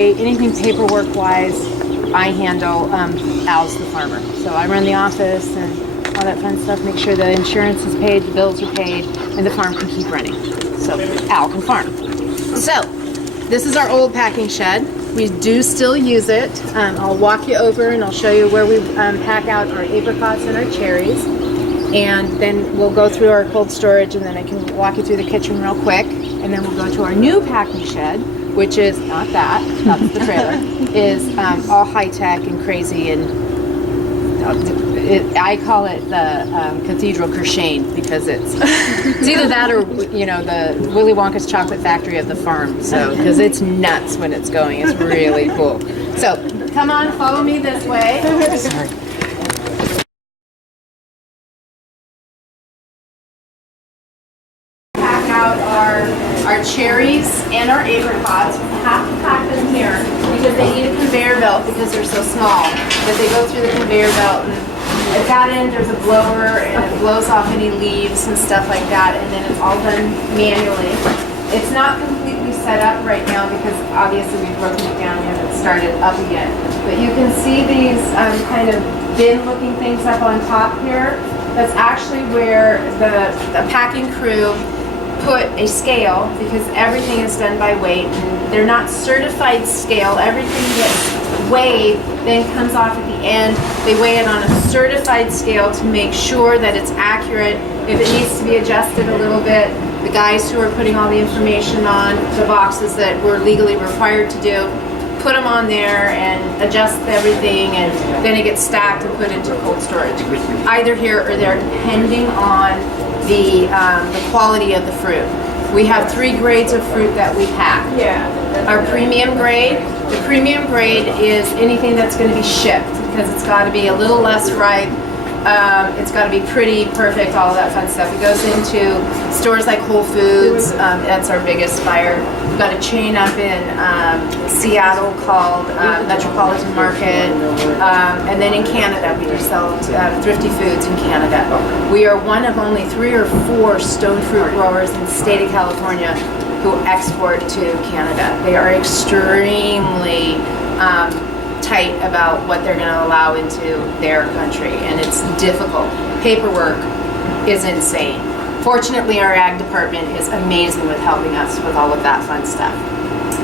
Anything paperwork-wise, I handle. Al's the farmer. So I run the office and all that fun stuff, make sure the insurance is paid, the bills are paid, and the farm can keep running. So Al can farm. So this is our old packing shed. We do still use it. I'll walk you over and I'll show you where we pack out our apricots and our cherries. And then we'll go through our cold storage, and then I can walk you through the kitchen real quick. And then we'll go to our new packing shed, which is not that, that's the trailer, is all high-tech and crazy, and I call it the Cathedral Kershane, because it's either that or, you know, the Willy Wonka's chocolate factory of the farm. So, because it's nuts when it's going. It's really cool. So, come on, follow me this way. Sorry. Pack out our cherries and our apricots. We have to pack them here because they need a conveyor belt because they're so small. But they go through the conveyor belt, and at that end there's a blower, and it blows off any leaves and stuff like that, and then it's all done manually. It's not completely set up right now because obviously we've broken it down, we haven't started up again. But you can see these kind of bin looking things up on top here. That's actually where the packing crew put a scale, because everything is done by weight, and they're not certified scale. Everything gets weighed, then comes off at the end. They weigh it on a certified scale to make sure that it's accurate. If it needs to be adjusted a little bit, the guys who are putting all the information on the boxes that we're legally required to do, put them on there and adjust everything, and then it gets stacked and put into cold storage, either here or there, depending on the quality of the fruit. We have 3 grades of fruit that we pack. Our premium grade, the premium grade is anything that's going to be shipped, because it's got to be a little less ripe. It's got to be pretty, perfect, all that fun stuff. It goes into stores like Whole Foods. That's our biggest buyer. We've got a chain up in Seattle called Metropolitan Market. And then in Canada, we sell Thrifty Foods in Canada. We are one of only 3 or 4 stone fruit growers in the state of California who export to Canada. They are extremely tight about what they're going to allow into their country, and it's difficult. Paperwork is insane. Fortunately, our ag department is amazing with helping us with all of that fun stuff.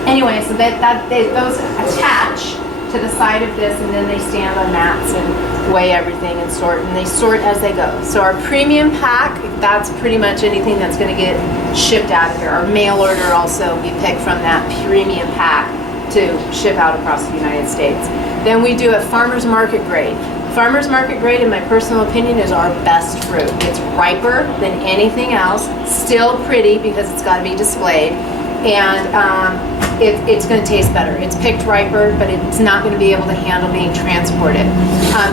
Anyway, so those attach to the side of this, and then they stand on mats and weigh everything and sort, and they sort as they go. So our premium pack, that's pretty much anything that's going to get shipped out of here. Our mail order also, we pick from that premium pack to ship out across the United States. Then we do a farmer's market grade. Farmer's market grade, in my personal opinion, is our best fruit. It's riper than anything else, still pretty because it's got to be displayed, and it's going to taste better. It's picked riper, but it's not going to be able to handle being transported.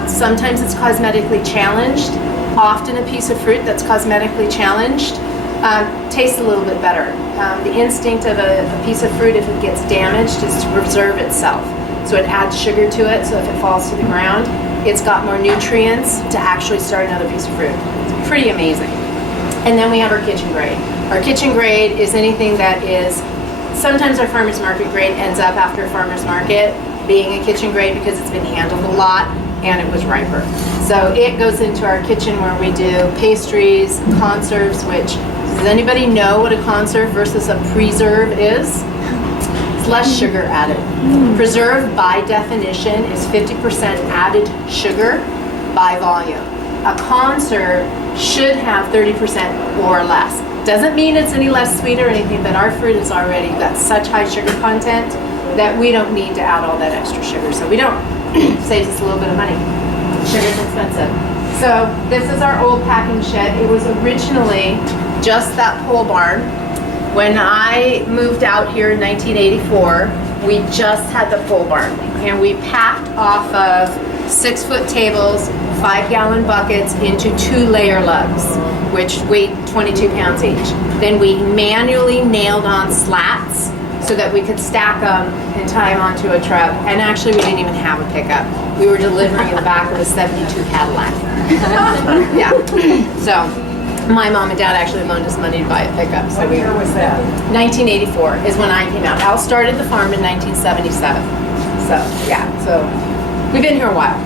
Sometimes it's cosmetically challenged. Often a piece of fruit that's cosmetically challenged tastes a little bit better. The instinct of a piece of fruit, if it gets damaged, is to preserve itself. So it adds sugar to it, so if it falls to the ground, it's got more nutrients to actually start another piece of fruit. It's pretty amazing. And then we have our kitchen grade. Our kitchen grade is anything that is, sometimes our farmer's market grade ends up after farmer's market being a kitchen grade because it's been handled a lot and it was riper. So it goes into our kitchen where we do pastries, conserves, which, does anybody know what a conserve versus a preserve is? It's less sugar added. Preserve, by definition, is 50% added sugar by volume. A conserve should have 30% or less. Doesn't mean it's any less sweet or anything, but our fruit has already got such high sugar content that we don't need to add all that extra sugar. So we don't. Saves us a little bit of money. Sugar's expensive. So this is our old packing shed. It was originally just that pole barn. When I moved out here in 1984, we just had the pole barn, and we packed off of 6-foot tables, 5-gallon buckets into 2-layer lugs, which weighed 22 pounds each. Then we manually nailed on slats so that we could stack them and tie them onto a truck. And actually, we didn't even have a pickup. We were delivering in the back of a '72 Cadillac. Yeah. So My mom and dad actually loaned us money to buy a pickup. So What year was that? 1984 is when I came out. Al started the farm in 1977. So yeah, so we've been here a while.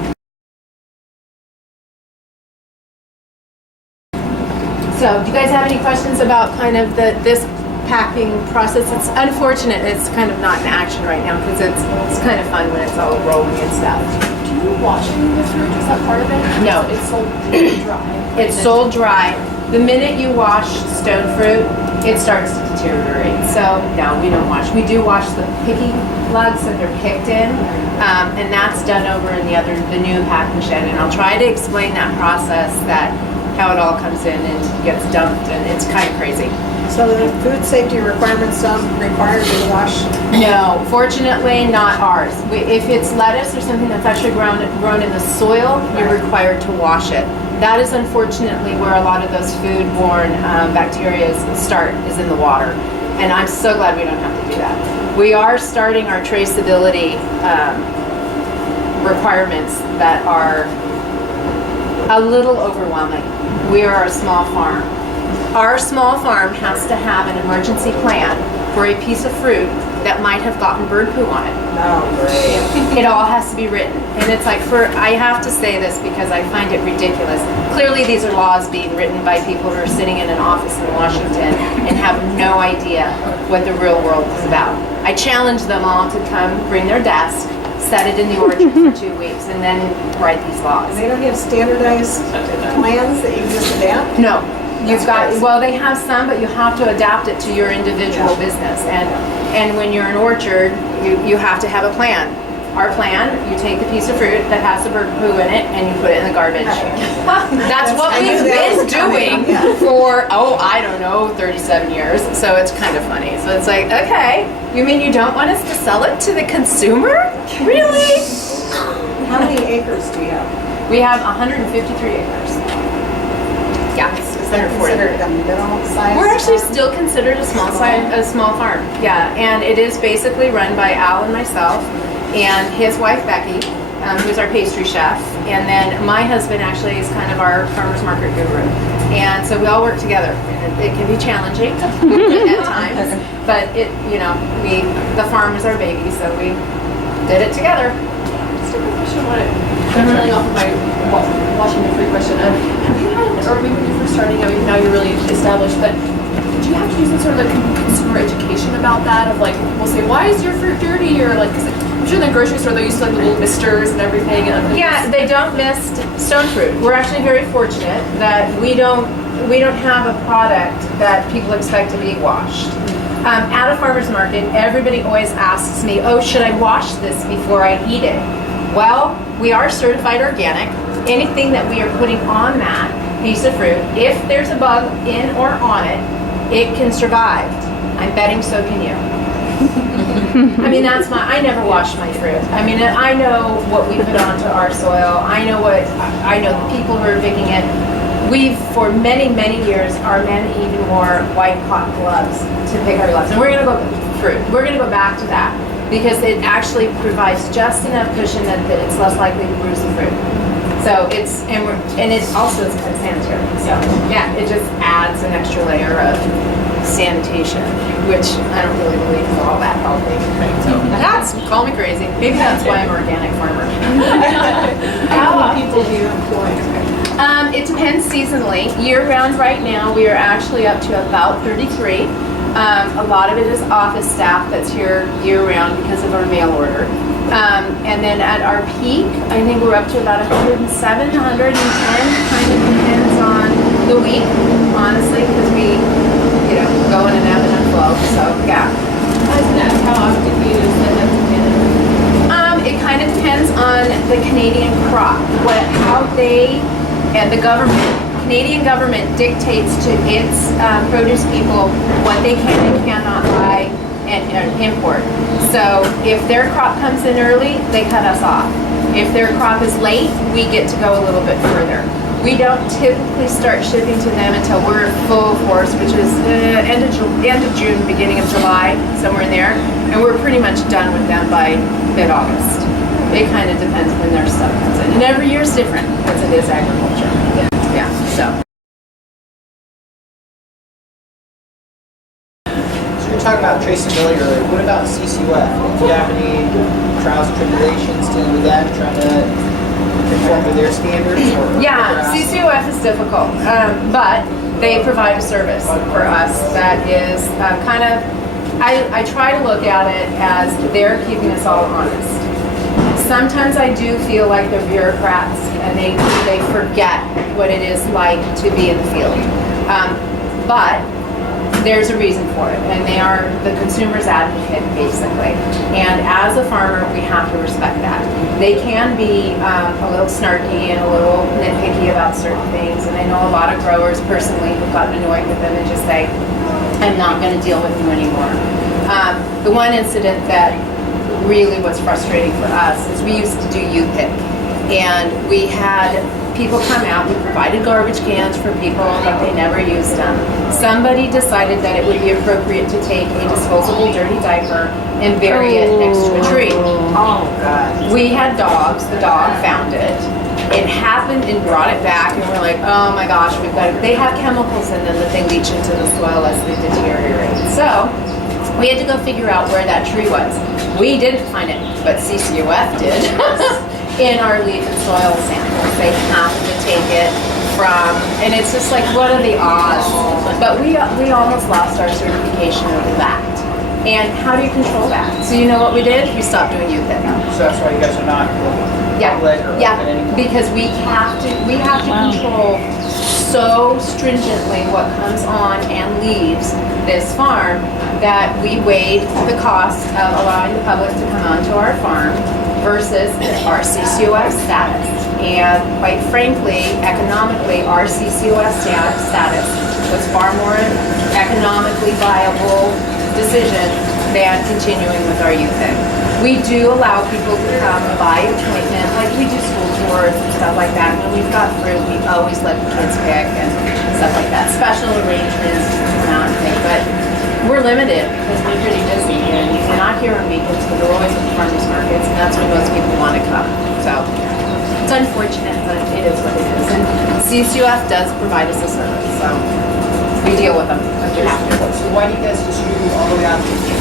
So do you guys have any questions about kind of this packing process? It's unfortunate it's kind of not in action right now because it's kind of fun when it's all rolling and stuff. Do you wash any of the fruit? Is that part of it? No. It's sold dry. It's sold dry. The minute you wash stone fruit, it starts to deteriorate. So no, we don't wash. We do wash the picking lugs that they're picked in, and that's done over in the new packing shed. And I'll try to explain that process, how it all comes in and gets dumped, and it's kind of crazy. So the food safety requirements don't require you to wash? No, fortunately not ours. If it's lettuce or something that's actually grown in the soil, you're required to wash it. That is unfortunately where a lot of those food-borne bacteria start, is in the water. And I'm so glad we don't have to do that. We are starting our traceability requirements that are a little overwhelming. We are a small farm. Our small farm has to have an emergency plan for a piece of fruit that might have gotten bird poo on it. No, great. It all has to be written. And it's like, I have to say this because I find it ridiculous. Clearly these are laws being written by people who are sitting in an office in Washington and have no idea what the real world is about. I challenge them all to come, bring their desk, set it in the orchard for 2 weeks, and then write these laws. They don't have standardized plans that you can just adapt? No. Well, they have some, but you have to adapt it to your individual business. And when you're an orchard, you have to have a plan. Our plan, you take the piece of fruit that has the bird poo in it and you put it in the garbage. That's what we've been doing for, I don't know, 37 years. So it's kind of funny. So it's like, okay, you mean you don't want us to sell it to the consumer? Really? How many acres do you have? We have 153 acres. Yeah, it's under 40. Considered a middle size? We're actually farm? still considered a small farm. Yeah, and it is basically run by Al and myself and his wife Becky, who's our pastry chef, and then my husband actually is kind of our farmers market guru. And so we all work together, and it can be challenging at times, but the farm is our baby, so we did it together. Just a quick question on it. Trailing off of my washing the fruit question. Have you had, or maybe when you're first starting out, now you're really established, but did you have to do some sort of like consumer education about that? Of like, we'll say, why is your fruit dirty? Or like, 'cause I'm sure in the grocery store they used to like the little misters and everything. Yeah, they don't mist stone fruit. We're actually very fortunate that we don't have a product that people expect to be washed. At a farmer's market, everybody always asks me, oh, should I wash this before I eat it? Well, we are certified organic. Anything that we are putting on that piece of fruit, if there's a bug in or on it, it can survive. I'm betting so can you. I mean, I never wash my fruit. I mean, I know what we put onto our soil. I know the people who are picking it. For many, many years, our men even wore white cotton gloves to pick our gloves. And we're going to go back to that because it actually provides just enough cushion that it's less likely to bruise the fruit. So it also is kind of sanitary. So yeah, it just adds an extra layer of sanitation, which I don't really believe is all that healthy. So call me crazy. Maybe that's why I'm an organic farmer. How many people do you employ? It depends seasonally. Year-round right now, we are actually up to about 33. A lot of it is office staff that's here year-round because of our mail order. And then at our peak, I think we're up to about 107, 110. Kind of depends on the week, honestly, because we, go in and ebb and flow. So yeah. I was gonna ask, how often do you send them to Canada? It kind of depends on the Canadian crop, how they and the Canadian government dictates to its produce people what they can and cannot buy and import. So if their crop comes in early, they cut us off. If their crop is late, we get to go a little bit further. We don't typically start shipping to them until we're full force, which is end of June, beginning of July, somewhere in there. And we're pretty much done with them by mid-August. It kind of depends when their stuff comes in. And every year is different because it is agriculture. Yeah, so. were talking about traceability earlier. What about CCUF? Do you have any trials and tribulations dealing with that, trying to conform to their standards? Or Yeah, CCOF is difficult, but they provide a service for us that is kind of, I try to look at it as they're keeping us all honest. Sometimes I do feel like they're bureaucrats and they forget what it is like to be in the field. But there's a reason for it, and they are the consumer's advocate, basically. And as a farmer, we have to respect that. They can be a little snarky and a little nitpicky about certain things, and I know a lot of growers personally have gotten annoyed with them and just say, I'm not going to deal with you anymore. The one incident that really was frustrating for us is we used to do U-pick, and we had people come out, we provided garbage cans for people, but they never used them. Somebody decided that it would be appropriate to take a disposable dirty diaper and bury it next to a tree. Oh, God. We had dogs, the dog found it. It happened and brought it back, and we're like, oh my gosh, they have chemicals in them that they leach into the soil as they deteriorate. So we had to go figure out where that tree was. We didn't find it, but CCUF did. In our leaf and soil samples. They have to take it from, and it's just like, what are the odds? But we almost lost our certification over that. And how do you control that? So you know what we did? We stopped doing U-pick. So that's why you guys are not looking Yeah, or yeah, looking anymore? because we have to control so stringently what comes on and leaves this farm that we weighed the cost of allowing the public to come onto our farm versus our CCUF status. And quite frankly, economically, our CCUF status was far more economically viable decision than continuing with our U-pick. We do allow people to come by appointment, like we do school tours and stuff like that. When we've got fruit, we always let the kids pick and stuff like that. Special arrangements to come out and pick, but we're limited because we're pretty busy, and you cannot here on weekends, but we're always at the farmers markets, and that's when most people want to come. So it's unfortunate, but it is what it is. And CCUF does provide us a service, so we deal with them like we have to. So why do you guys distribute all the way out to the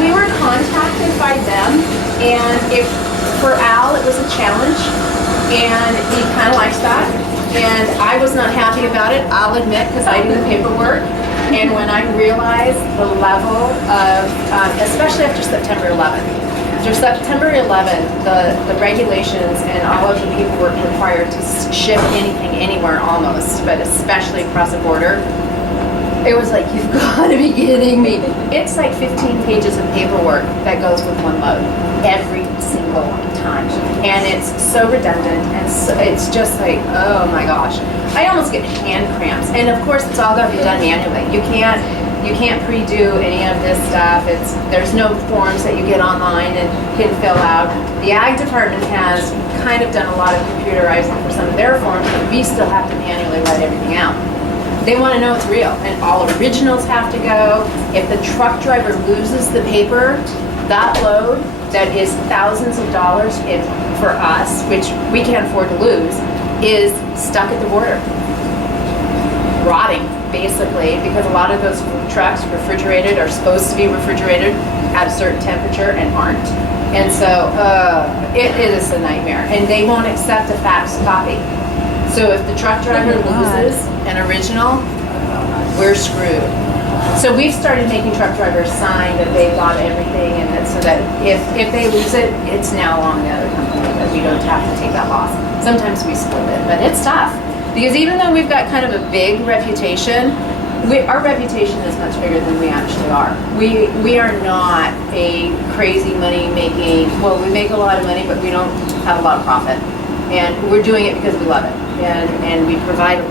We were contacted by them, and for Al, it was a challenge, and he kind of likes that. And I was not happy about it, I'll admit, because I do the paperwork. And when I realized the level of, especially after September 11th, after September 11th, the regulations and all of the paperwork required to ship anything anywhere almost, but especially across the border, it was like, you've got to be kidding me. It's like 15 pages of paperwork that goes with one load every single time. And it's so redundant, and so, it's just like, oh my gosh. I almost get hand cramps. And of course, it's all got to be done manually. You can't pre-do any of this stuff. There's no forms that you get online and can fill out. The Ag Department has kind of done a lot of computerizing for some of their forms, but we still have to manually write everything out. They want to know it's real, and all originals have to go. If the truck driver loses the paper, that load that is thousands of dollars for us, which we can't afford to lose, is stuck at the border, rotting basically, because a lot of those trucks refrigerated are supposed to be refrigerated at a certain temperature and aren't. And so it is a nightmare, and they won't accept a fax copy. So if the truck driver loses an original, we're screwed. So we've started making truck drivers sign that they've got everything, and that so that if they lose it, it's now on the other company, that we don't have to take that loss. Sometimes we split it, but it's tough. Because even though we've got kind of a big reputation, our reputation is much bigger than we actually are. We are not a crazy money making, well, we make a lot of money, but we don't have a lot of profit. And we're doing it because we love it. And we provide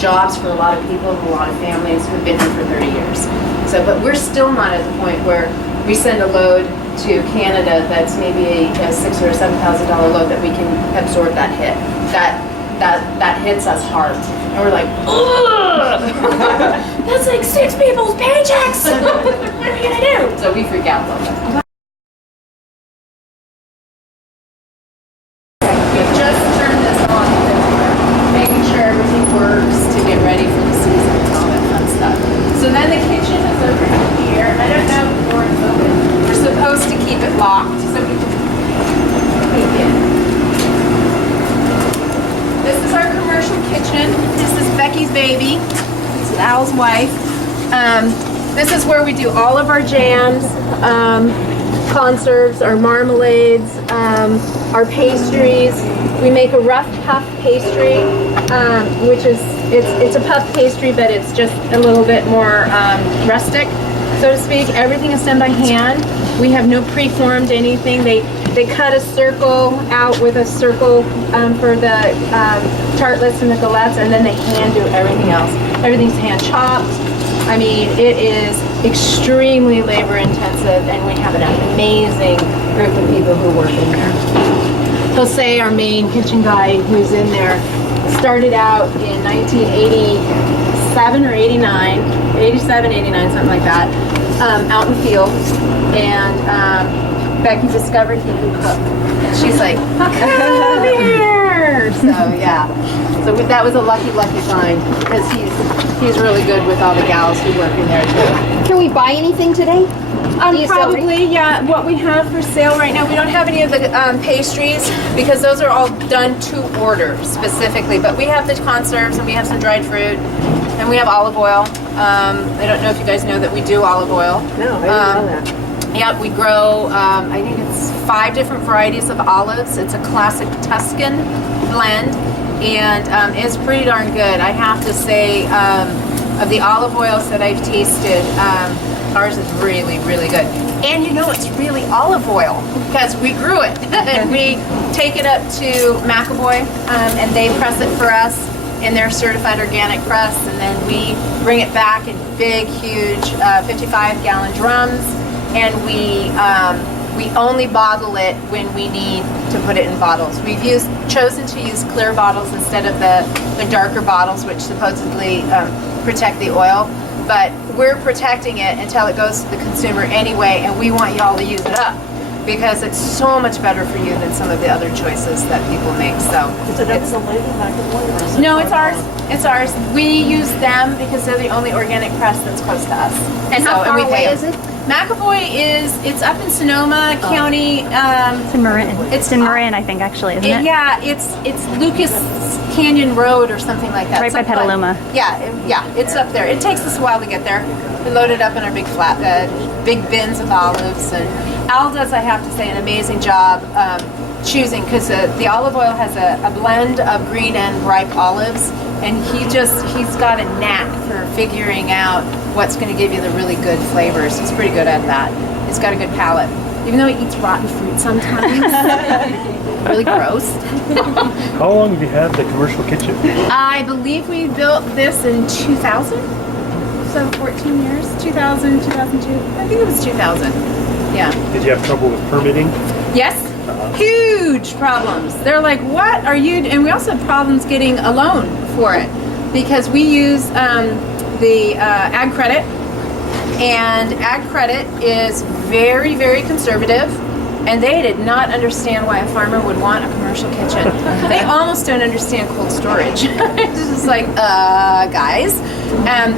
jobs for a lot of people, a lot of families who've been here for 30 years. So, but we're still not at the point where we send a load to Canada that's maybe a $6,000 or $7,000 load that we can absorb that hit. That hits us hard. And we're like, ugh! That's like 6 people's paychecks! What are we gonna do? So we freak out a little bit. We just turned this on because we're making sure everything works to get ready for the season and all that fun stuff. So then the kitchen is over here. keep it locked so we can peek in. This is our commercial kitchen. This is Becky's baby. This is Al's wife. This is where we do all of our jams, conserves, our marmalades, our pastries. We make a rough puff pastry, which is, it's a puff pastry, but it's just a little bit more rustic, so to speak. Everything is done by hand. We have no preformed anything. They cut a circle out with a circle for the tartlets and the galettes, and then they hand do everything else. Everything's hand chopped. I mean, it is extremely labor intensive, and we have an amazing group of people who work in there. Jose, our main kitchen guy who's in there, started out in 1987 or 89, 87, 89, something like that, out in the field. And Becky discovered he could cook. And she's like, come here! So yeah, so that was a lucky find, because he's really good with all the gals who work in there too. Can we buy anything today? Do you sell Probably, yeah. What we have for sale right now, we don't have any of the pastries because those are all done to order specifically. But we have the conserves, and we have some dried fruit, and we have olive oil. I don't know if you guys know that we do olive oil. No, I didn't know that. Yeah, we grow, I think it's 5 different varieties of olives. It's a classic Tuscan blend, and it's pretty darn good. I have to say, of the olive oils that I've tasted, ours is really, really good. And you know, it's really olive oil because we grew it. And we take it up to McAvoy, and they press it for us in their certified organic press, and then we bring it back in big, huge 55-gallon drums, and we only bottle it when we need to put it in bottles. We've chosen to use clear bottles instead of the darker bottles, which supposedly protect the oil. But we're protecting it until it goes to the consumer anyway, and we want y'all to use it up because it's so much better for you than some of the other choices that people make. So Is it up to the label McAvoy, or is it no, it's from ours. It's ours. We use them because they're the only organic press that's close to us. And how far we away pay is them. it? McAvoy it's up in Sonoma County. It's in Marin. It's in Marin, I think, actually, isn't it? Yeah, it's Lucas Canyon Road or something like that. Right by Something like- Petaluma. Yeah, it's up there. It takes us a while to get there. We load it up in our big flatbed, big bins of olives, and Al does, I have to say, an amazing job choosing, because the olive oil has a blend of green and ripe olives, and he's got a knack for figuring out what's going to give you the really good flavors. He's pretty good at that. He's got a good palate, even though he eats rotten fruit sometimes. Really gross. How long have you had the commercial kitchen? I believe we built this in 2000, so 14 years, 2000, 2002. I think it was 2000. Yeah. Did you have trouble with permitting? Yes. Huge problems. They're like, what are you? And we also have problems getting a loan for it because we use the Ag Credit, and Ag Credit is very, very conservative. And they did not understand why a farmer would want a commercial kitchen. They almost don't understand cold storage. It's just like, guys.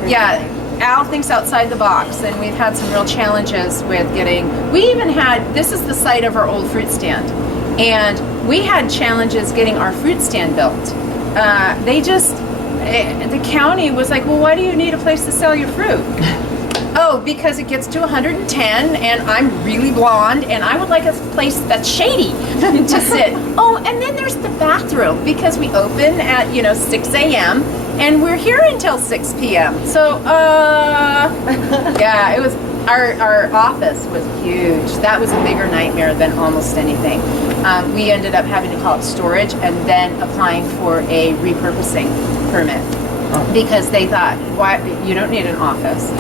Yeah, Al thinks outside the box, and we've had some real challenges with getting, we even had, this is the site of our old fruit stand, and we had challenges getting our fruit stand built. The county was like, well, why do you need a place to sell your fruit? Oh, because it gets to 110 and I'm really blonde and I would like a place that's shady to sit. Oh, and then there's the bathroom because we open at, 6 a.m. and we're here until 6 p.m. So, yeah, it was, our office was huge. That was a bigger nightmare than almost anything. We ended up having to call it storage and then applying for a repurposing permit because they thought, why, you don't need an office.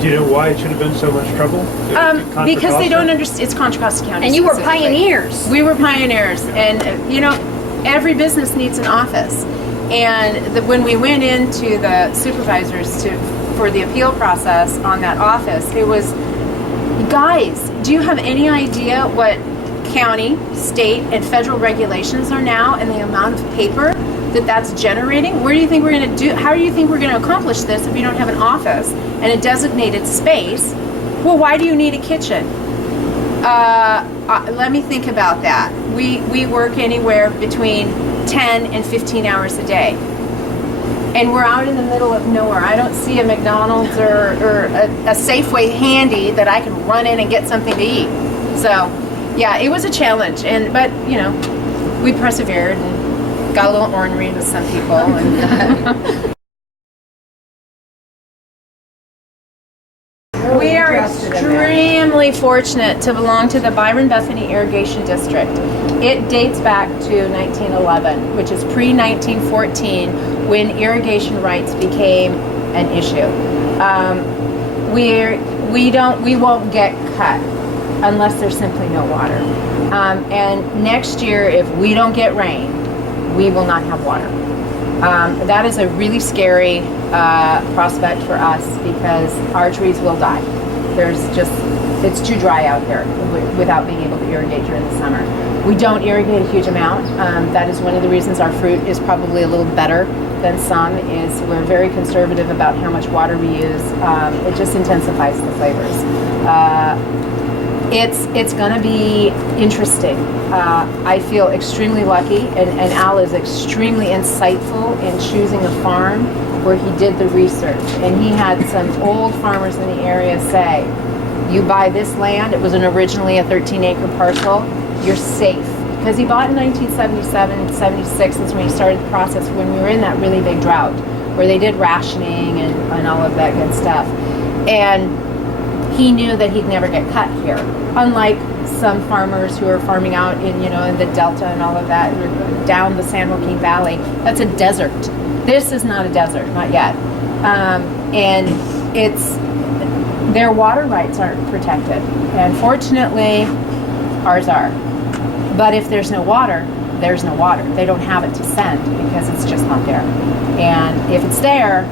Do you know why it should have been so much trouble? Contra Because they Costa? don't understand, it's Contra Costa County. And you were specifically. pioneers. We were pioneers, and every business needs an office. And when we went into the supervisors for the appeal process on that office, it was, guys, do you have any idea what county, state, and federal regulations are now, and the amount of paper that's generating? Where do you think we're going to do? How do you think we're going to accomplish this if you don't have an office and a designated space? Well, why do you need a kitchen? Let me think about that. We work anywhere between 10 and 15 hours a day. And we're out in the middle of nowhere. I don't see a McDonald's or a Safeway handy that I can run in and get something to eat. So, yeah, it was a challenge. But you know, we persevered and got a little ornery with some people. And we are extremely fortunate to belong to the Byron Bethany Irrigation District. It dates back to 1911, which is pre-1914, when irrigation rights became an issue. We won't get cut unless there's simply no water. And next year, if we don't get rain, we will not have water. That is a really scary prospect for us because our trees will die. It's too dry out here without being able to irrigate during the summer. We don't irrigate a huge amount. That is one of the reasons our fruit is probably a little better than some, is we're very conservative about how much water we use. It just intensifies the flavors. It's going to be interesting. I feel extremely lucky, and Al is extremely insightful in choosing a farm where he did the research. And he had some old farmers in the area say, you buy this land, it was originally a 13-acre parcel, you're safe. Because he bought in 1977, 76, that's when he started the process, when we were in that really big drought, where they did rationing and all of that good stuff. And he knew that he'd never get cut here, unlike some farmers who are farming out in the Delta and all of that, or down the San Joaquin Valley. That's a desert. This is not a desert, not yet. And their water rights aren't protected. And fortunately, ours are. But if there's no water, there's no water. They don't have it to send because it's just not there. And if it's there,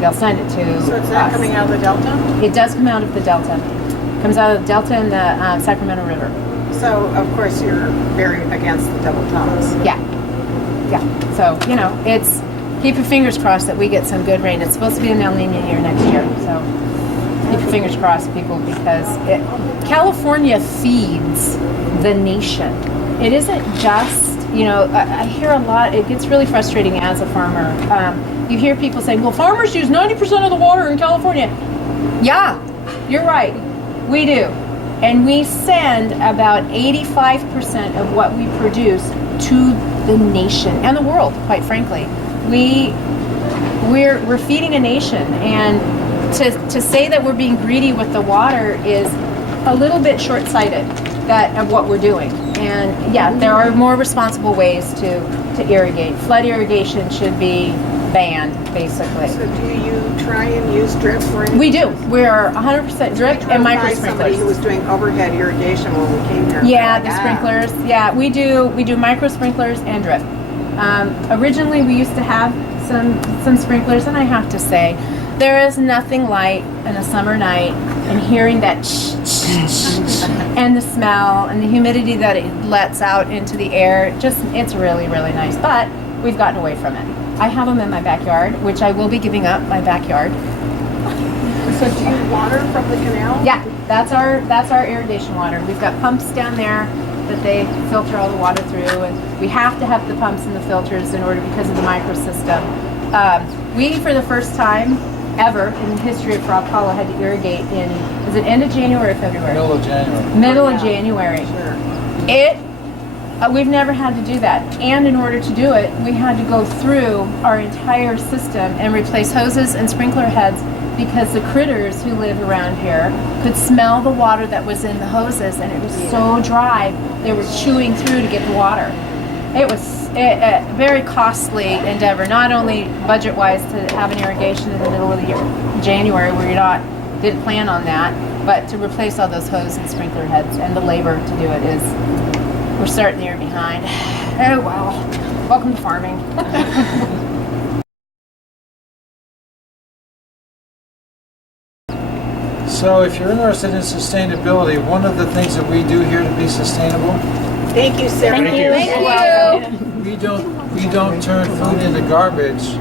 they'll send it to So it's not us. coming out of the Delta? It does come out of the Delta. It comes out of the Delta and the Sacramento River. So, of course, you're very against the double tops. Yeah. So, it's keep your fingers crossed that we get some good rain. It's supposed to be an El Nino year next year. So keep your fingers crossed, people, because California feeds the nation. It isn't just, I hear a lot, it gets really frustrating as a farmer. You hear people saying, well, farmers use 90% of the water in California. Yeah, you're right. We do. And we send about 85% of what we produce to the nation and the world, quite frankly. We're feeding a nation, and to say that we're being greedy with the water is a little bit short-sighted of what we're doing. And yeah, there are more responsible ways to irrigate. Flood irrigation should be banned, basically. So do you try and use drip for anything? We do. We're 100% drip and micro Somebody who sprinklers. was doing overhead irrigation when we came here. Yeah, Like, the sprinklers. Yeah, we do micro sprinklers and drip. Originally, we used to have some sprinklers, and I have to say, there is nothing like in a summer night and hearing that and the smell and the humidity that it lets out into the air. It's really, really nice. But we've gotten away from it. I have them in my backyard, which I will be giving up my backyard. So do you water from the canal? Yeah, that's our irrigation water. We've got pumps down there that they filter all the water through, and we have to have the pumps and the filters in order because of the microsystem. We, for the first time ever in the history of Frog Hollow, had to irrigate is it end of January or February? Middle of January. Middle of January. Sure. We've never had to do that. And in order to do it, we had to go through our entire system and replace hoses and sprinkler heads because the critters who live around here could smell the water that was in the hoses, and it was so dry, they were chewing through to get the water. It was a very costly endeavor, not only budget-wise to have an irrigation in the middle of the year, January, where didn't plan on that, but to replace all those hose and sprinkler heads, and the labor to do it we're starting the year behind. Oh well, welcome to farming. So if you're interested in sustainability, one of the things that we do here to be sustainable, Thank you, Sarah. Thank you. we don't turn food into garbage.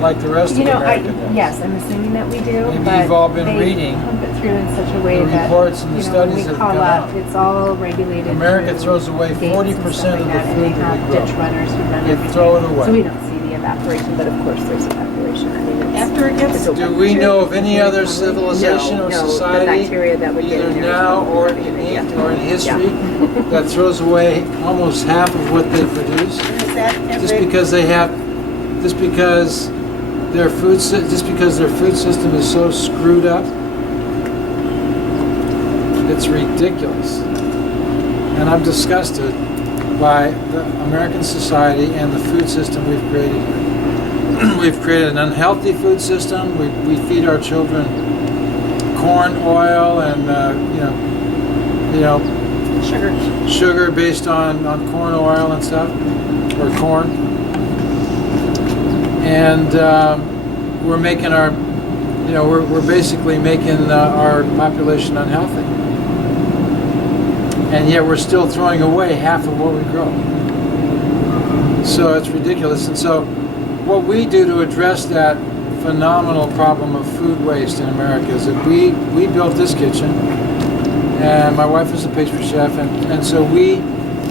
like the rest of America does. yes, I'm assuming that we do, Maybe but you've all been they reading pump it through in such a way the that, reports and the when studies we that have call come up, out. it's all regulated. America through throws away gates and 40% stuff of like the that, and food they that we have grow. ditch runners who run They everything. throw it away. So we don't see the evaporation, but of course there's evaporation. I mean, After it gets- Do we know of any other civilization or No, the society, bacteria that would get either in there is now from or everything, in yeah. or in history, that throws away almost half of what they produce Is that just every, because their food system is so screwed up? It's ridiculous, and I'm disgusted by the American society and the food system we've created here. We've created an unhealthy food system. We feed our children corn oil and sugar based on corn oil and stuff, or corn. And we're making we're basically making our population unhealthy. And yet we're still throwing away half of what we grow. So it's ridiculous. And so what we do to address that phenomenal problem of food waste in America is that we built this kitchen, and my wife is a pastry chef, and so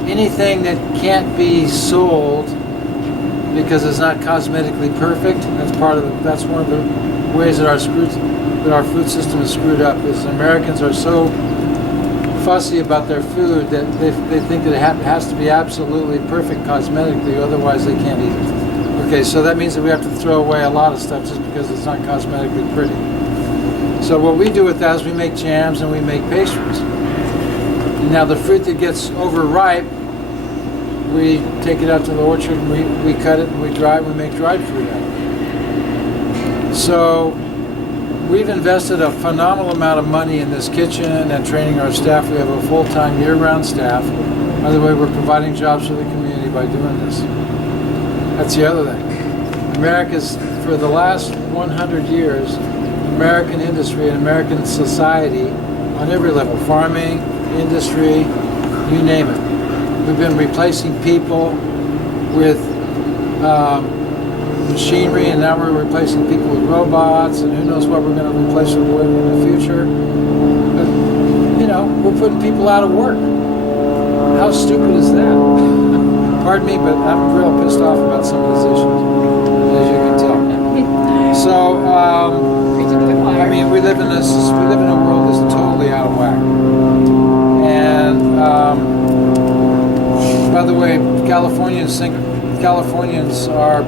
anything that can't be sold because it's not cosmetically perfect, that's one of the ways that our food system is screwed up, is Americans are so fussy about their food that they think that it has to be absolutely perfect cosmetically, otherwise they can't eat it. Okay, so that means that we have to throw away a lot of stuff just because it's not cosmetically pretty. So what we do with that is we make jams and we make pastries. Now the fruit that gets overripe, we take it out to the orchard and we cut it and we dry it and we make dried fruit out of it. So we've invested a phenomenal amount of money in this kitchen and training our staff. We have a full-time year-round staff. By the way, we're providing jobs for the community by doing this. That's the other thing. For the last 100 years, American industry and American society on every level, farming, industry, you name it. We've been replacing people with machinery, and now we're replacing people with robots, and who knows what we're going to replace them with in the future. But, we're putting people out of work. How stupid is that? Pardon me, but I'm real pissed off about some of these issues, as you can tell. So, we live in a world that's totally out of whack. And by the way, Californians are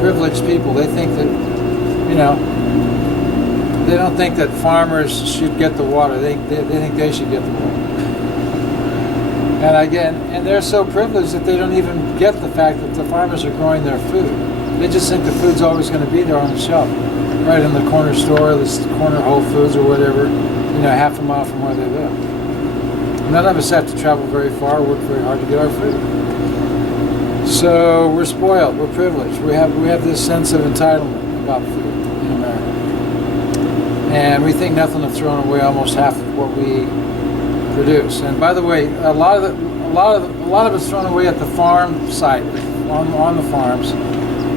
privileged people. They think that, they don't think that farmers should get the water. They think they should get the water. And they're so privileged that they don't even get the fact that the farmers are growing their food. They just think the food's always going to be there on the shelf, right in the corner store, the corner Whole Foods or whatever, half a mile from where they live. None of us have to travel very far, work very hard to get our food. So we're spoiled, we're privileged. We have this sense of entitlement about food in America. And we think nothing of throwing away almost half of what we produce. And by the way, a lot of it's thrown away at the farm site, on the farms,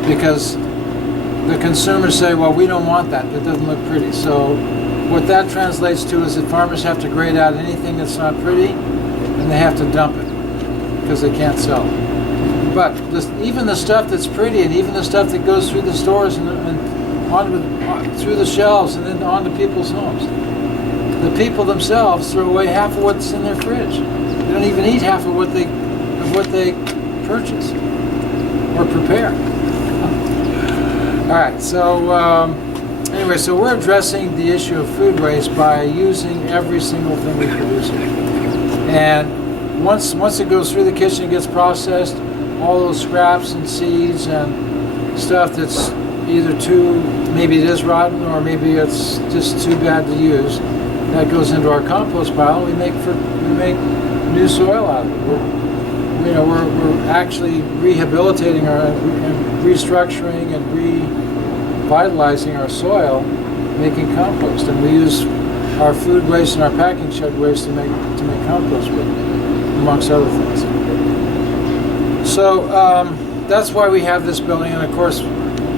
because the consumers say, well, we don't want that. It doesn't look pretty. So what that translates to is that farmers have to grade out anything that's not pretty, and they have to dump it because they can't sell it. But even the stuff that's pretty, and even the stuff that goes through the stores and through the shelves and then onto people's homes, the people themselves throw away half of what's in their fridge. They don't even eat half of what they purchase or prepare. All right, so anyway, so we're addressing the issue of food waste by using every single thing we produce here. And once it goes through the kitchen, it gets processed, all those scraps and seeds and stuff that's either maybe it is rotten or maybe it's just too bad to use, that goes into our compost pile. We make new soil out of it. We're actually rehabilitating and restructuring and revitalizing our soil, making compost, and we use our food waste and our packing shed waste to make compost with, amongst other things. So that's why we have this building, and of course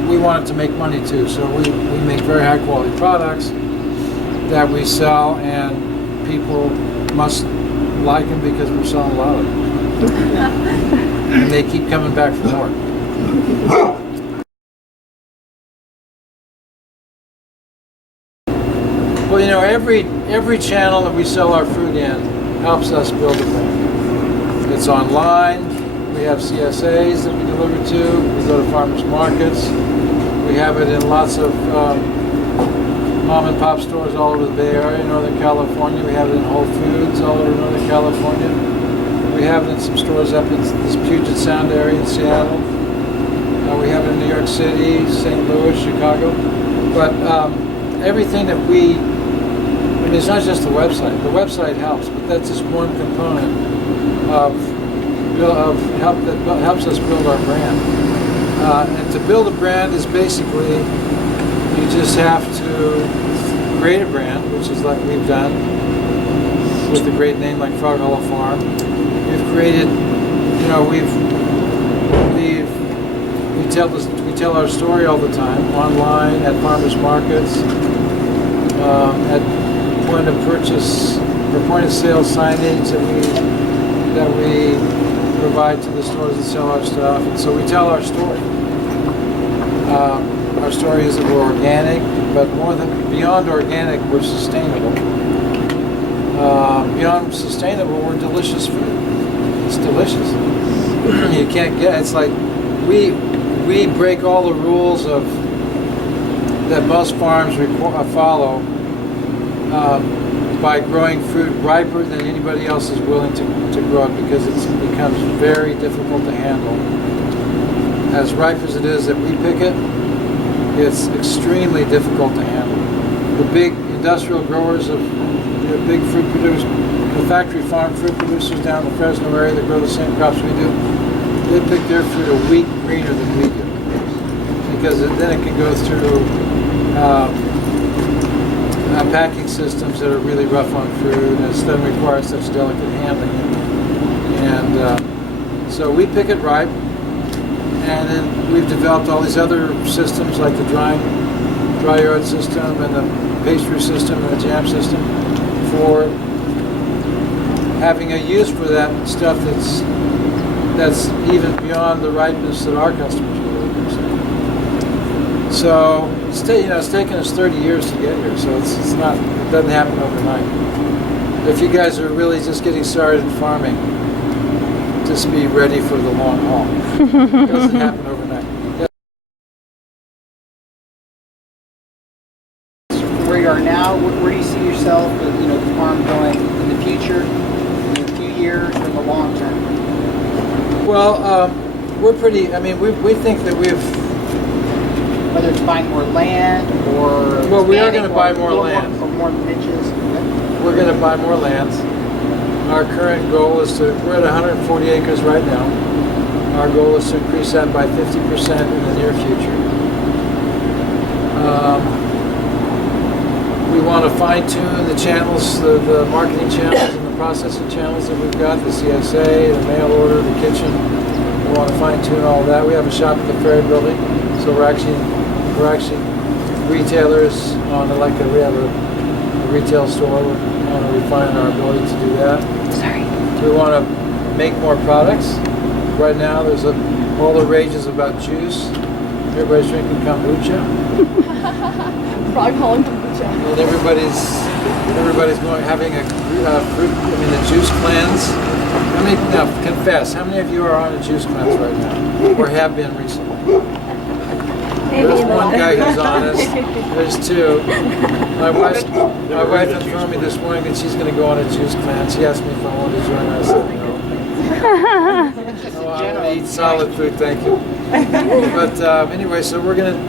we want it to make money too. So we make very high quality products that we sell, and people must like them because we're selling a lot of them. And they keep coming back for more. Well, you know, every channel that we sell our fruit in helps us build a brand. It's online. We have CSAs that we deliver to. We go to farmers markets. We have it in lots of mom and pop stores all over the Bay Area, Northern California. We have it in Whole Foods all over Northern California. We have it in some stores up in this Puget Sound area in Seattle. We have it in New York City, St. Louis, Chicago. But everything that we, I mean, it's not just the website. The website helps, but that's just one component of help that helps us build our brand. And to build a brand is basically, you just have to create a brand, which is like we've done with a great name like Frog Hollow Farm. We've created, you know, we tell our story all the time, online, at farmers markets, at point of purchase or point of sale signage that we provide to the stores that sell our stuff. And so we tell our story. Our story is that we're organic, but beyond organic, we're sustainable. Beyond sustainable, we're delicious food. It's delicious. You can't get. It's like we break all the rules that most farms follow by growing fruit riper than anybody else is willing to grow it, because it becomes very difficult to handle. As ripe as it is that we pick it, it's extremely difficult to handle. The big industrial growers of the big fruit producers, the factory farm fruit producers down in the Fresno area that grow the same crops we do, they pick their fruit a week greener than we do, because then it can go through packing systems that are really rough on fruit, and it doesn't require such delicate handling. And so we pick it ripe, and then we've developed all these other systems like the dry yard system and the pastry system and the jam system for having a use for that stuff that's even beyond the ripeness that our customers will use. So it's taken us 30 years to get here, so it doesn't happen overnight. If you guys are really just getting started in farming, just be ready for the long haul. It doesn't happen overnight. Where you are now, where do you see yourself, the farm going in the future, in a few years, or in the long term? Well, we're pretty. I mean, we think that we've. Whether it's buying more land or Well, we are going to buy more land. Or more niches. We're going to buy more lands. Our current goal is we're at 140 acres right now. Our goal is to increase that by 50% in the near future. We want to fine-tune the channels, the marketing channels and the processing channels that we've got, the CSA, the mail order, the kitchen. We want to fine-tune all that. We have a shop at the Ferry Building, so we're actually retailers on we have a retail store. We want to refine our ability to do that. Sorry. We want to make more products. Right now, there's all the rages about juice. Everybody's drinking kombucha. Frog Hollow kombucha. And everybody's having a juice cleanse. Now confess, how many of you are on a juice cleanse right now, or have been recently? There's one guy who's honest. There's two. My wife informed me this morning that she's going to go on a juice cleanse. She asked me if I wanted to join her. I said no. I want to eat solid food, thank you. But anyway, so we're going to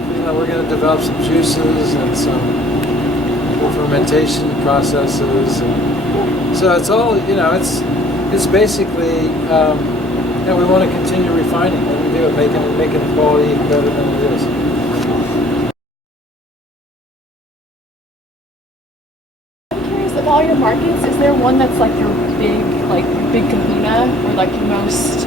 develop some juices and some fermentation processes. And so it's all it's basically we want to continue refining what we do, making the quality better than it is. Of all your markets, is there one that's like your big kahuna, or like your most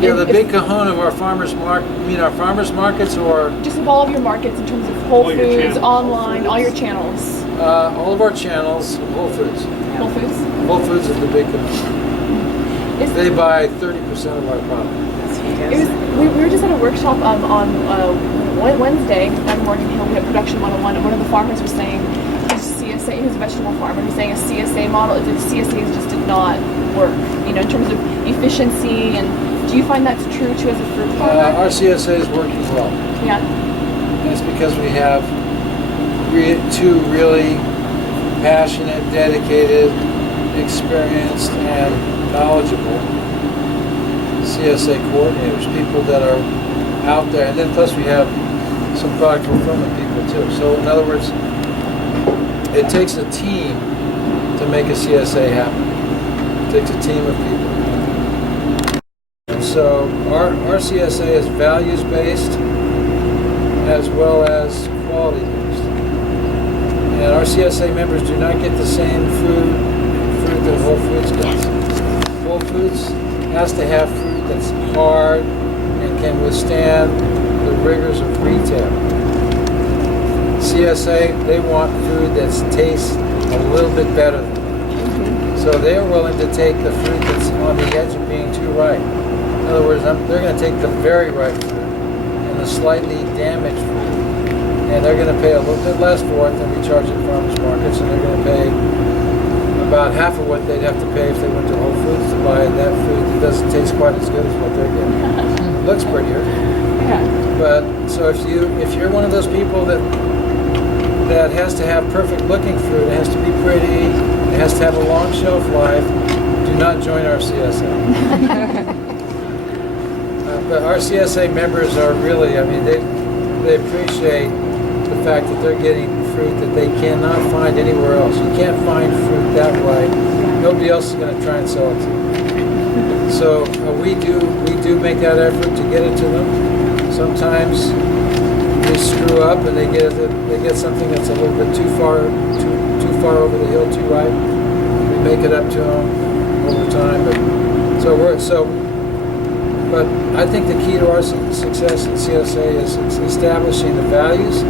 Yeah, the big kahuna of our farmers markets or Just of all of your markets in terms of Whole All your Foods, channels. online, all your channels. all of our channels, Whole Foods. Whole Foods. Whole Foods is the big kahuna. Is- They buy 30% of our product. we were just at a workshop on Wednesday, on Morgan Hill, we had Production 101, and one of the farmers was saying his CSA, he was a vegetable farmer, he's saying a CSA model, the CSAs just did not work, you know, in terms of efficiency, and do you find that's true too as a fruit farmer? Our CSA is working well. Yeah. And it's because we have two really passionate, dedicated, experienced, and knowledgeable CSA coordinators, people that are out there. And then plus we have some product fulfillment people too. So in other words, it takes a team to make a CSA happen. It takes a team of people. And so our CSA is values-based as well as quality-based. And our CSA members do not get the same fruit that Whole Foods does. Whole Foods has to have fruit that's hard and can withstand the rigors of retail. CSA, they want food that tastes a little bit better than that. So they're willing to take the fruit that's on the edge of being too ripe. In other words, they're going to take the very ripe fruit and the slightly damaged fruit, and they're going to pay a little bit less for it than we charge at farmers markets, and they're going to pay about half of what they'd have to pay if they went to Whole Foods to buy that food that doesn't taste quite as good as what they're getting. Looks prettier. Yeah. But so if you're one of those people that has to have perfect looking fruit, it has to be pretty, it has to have a long shelf life, do not join our CSA. But our CSA members are really, I mean, they appreciate the fact that they're getting fruit that they cannot find anywhere else. You can't find fruit that way. Nobody else is going to try and sell it to you. So we do make that effort to get it to them. Sometimes they screw up and they get something that's a little bit too far over the hill, too ripe. We make it up to them over time. But I think the key to our success in CSA is establishing the values,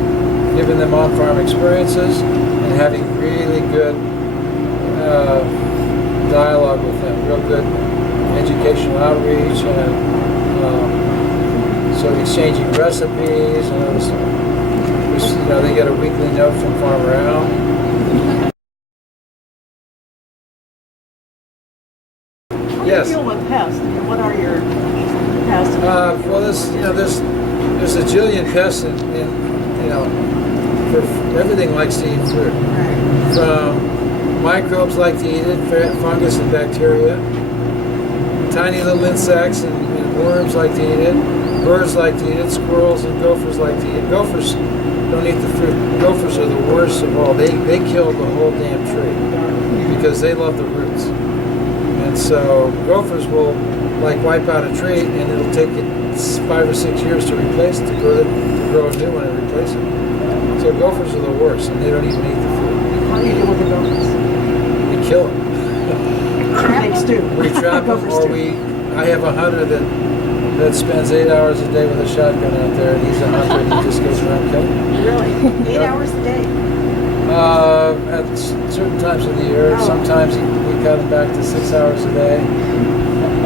giving them on-farm experiences, and having really good dialogue with them, real good educational outreach, and so exchanging recipes and other stuff. Which, they get a weekly note from Farmer Al. How Yes. do you deal with pests? I mean, what are your pests? Well, there's a jillion pests in for everything likes to eat fruit. Right. From microbes like to eat it, fungus and bacteria. Tiny little insects and worms like to eat it. Birds like to eat it. Squirrels and gophers like to eat it. Gophers don't eat the fruit. Gophers are the worst of all. They kill the whole damn tree because they love the roots. And so gophers will wipe out a tree, and it'll take it 5 or 6 years to replace it, to grow a new one and replace it. So gophers are the worst, and they don't even eat the fruit. How do you deal with the gophers? We kill them. They stew. We trap them, Gophers or stew. I have a hunter that spends 8 hours a day with a shotgun out there, and he's a hunter, and he just goes around killing them. Really? 8 Yep. hours a day? At certain times of the year, Oh. sometimes we cut him back to 6 hours a day.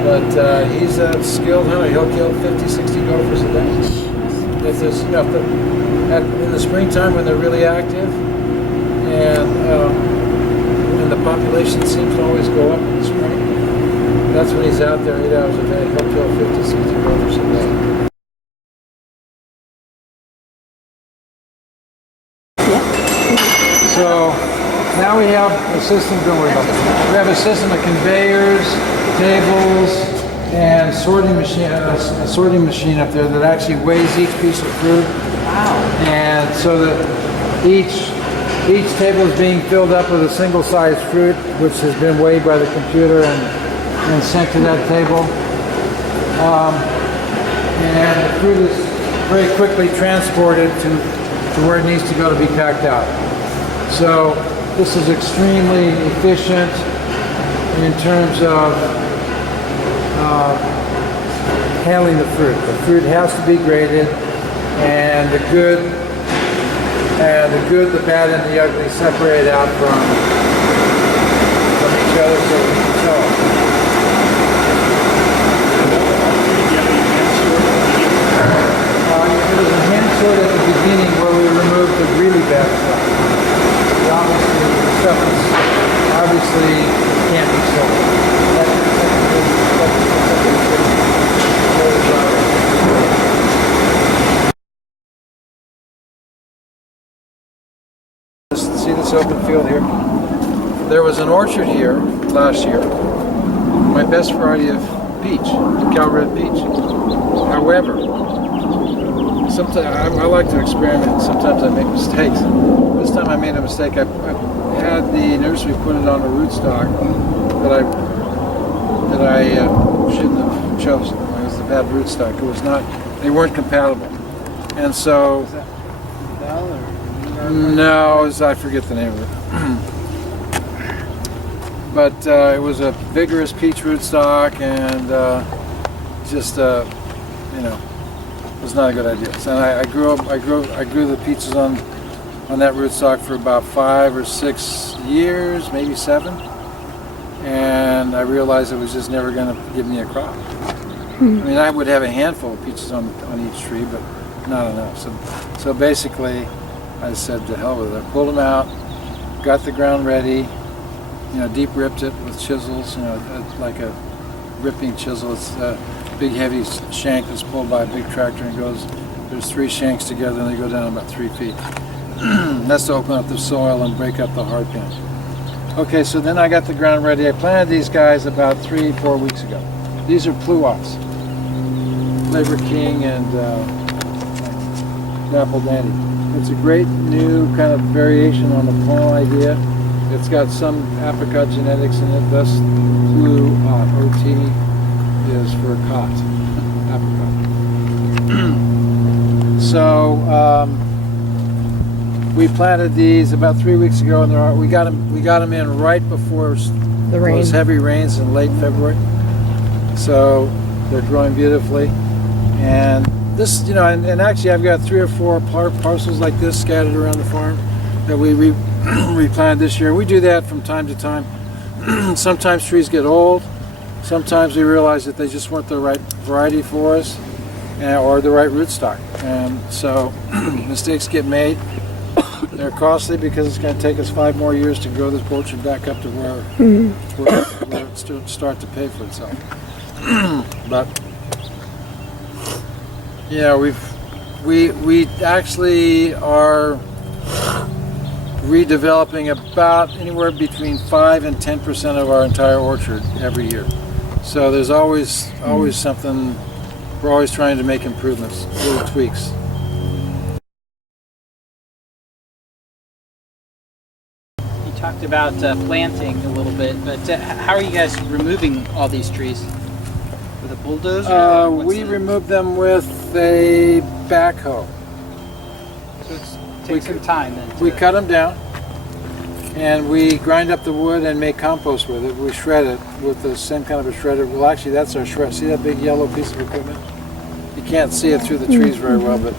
But he's a skilled hunter. He'll kill 50, 60 gophers a day. If there's, in the springtime when they're really active, and the population seems to always go up in the spring, that's when he's out there 8 hours a day. He'll kill 50, 60 gophers a day. So now we have a system, don't worry about that. We have a system of conveyors, tables, and a sorting machine up there that actually weighs each piece of fruit. Wow. And so that each table is being filled up with a single-sized fruit, which has been weighed by the computer and sent to that table. And the fruit is very quickly transported to where it needs to go to be packed out. So this is extremely efficient in terms of handling the fruit. The fruit has to be graded, and the good, the bad, and the ugly separated out from each other so we can tell. There was a hand sort at the beginning where we removed the really bad stuff. Obviously, the stuff that's obviously can't be sold. See this open field here? There was an orchard here last year. My best variety of peach, Cal Red peach. However, sometimes I like to experiment. Sometimes I make mistakes. This time I made a mistake. I had the nursery put it on a rootstock that I shouldn't have chosen. It was the bad rootstock. It was not. They weren't compatible, and so. No, I forget the name of it. But it was a vigorous peach rootstock, and just you know, it was not a good idea. So I grew the peaches on that rootstock for about 5 or 6 years, maybe 7, and I realized it was just never going to give me a crop. I mean, I would have a handful of peaches on each tree, but not enough. So basically, I said to hell with it. I pulled them out, got the ground ready, you know, deep ripped it with chisels, you know, like a ripping chisel. It's a big heavy shank that's pulled by a big tractor and goes, there's 3 shanks together and they go down about 3 feet. That's to open up the soil and break up the hard pan. Okay, so then I got the ground ready. I planted these guys about 3-4 weeks ago. These are Pluots, Flavor King and Dapple Dandy. It's a great new kind of variation on the plum idea. It's got some apricot genetics in it, thus Pluot, OT is for cot, apricot. So we planted these about 3 weeks ago, and we got them in right before those heavy rains in late February. So they're growing beautifully, and this, you know, and actually I've got 3 or 4 parcels like this scattered around the farm that we replanted this year. We do that from time to time. Sometimes trees get old. Sometimes we realize that they just weren't the right variety for us, or the right rootstock. And so mistakes get made. They're costly because it's going to take us 5 more years to grow this orchard back up to where it start to pay for itself. But yeah, we actually are redeveloping about anywhere between 5 and 10% of our entire orchard every year. So there's always something. We're always trying to make improvements, little tweaks. You talked about planting a little bit, but how are you guys removing all these trees? With a bulldozer? We remove them with a backhoe. So it takes some time then. We cut them down, and we grind up the wood and make compost with it. We shred it with the same kind of a shredder. Well, actually, that's our shred. See that big yellow piece of equipment? You can't see it through the trees very well, but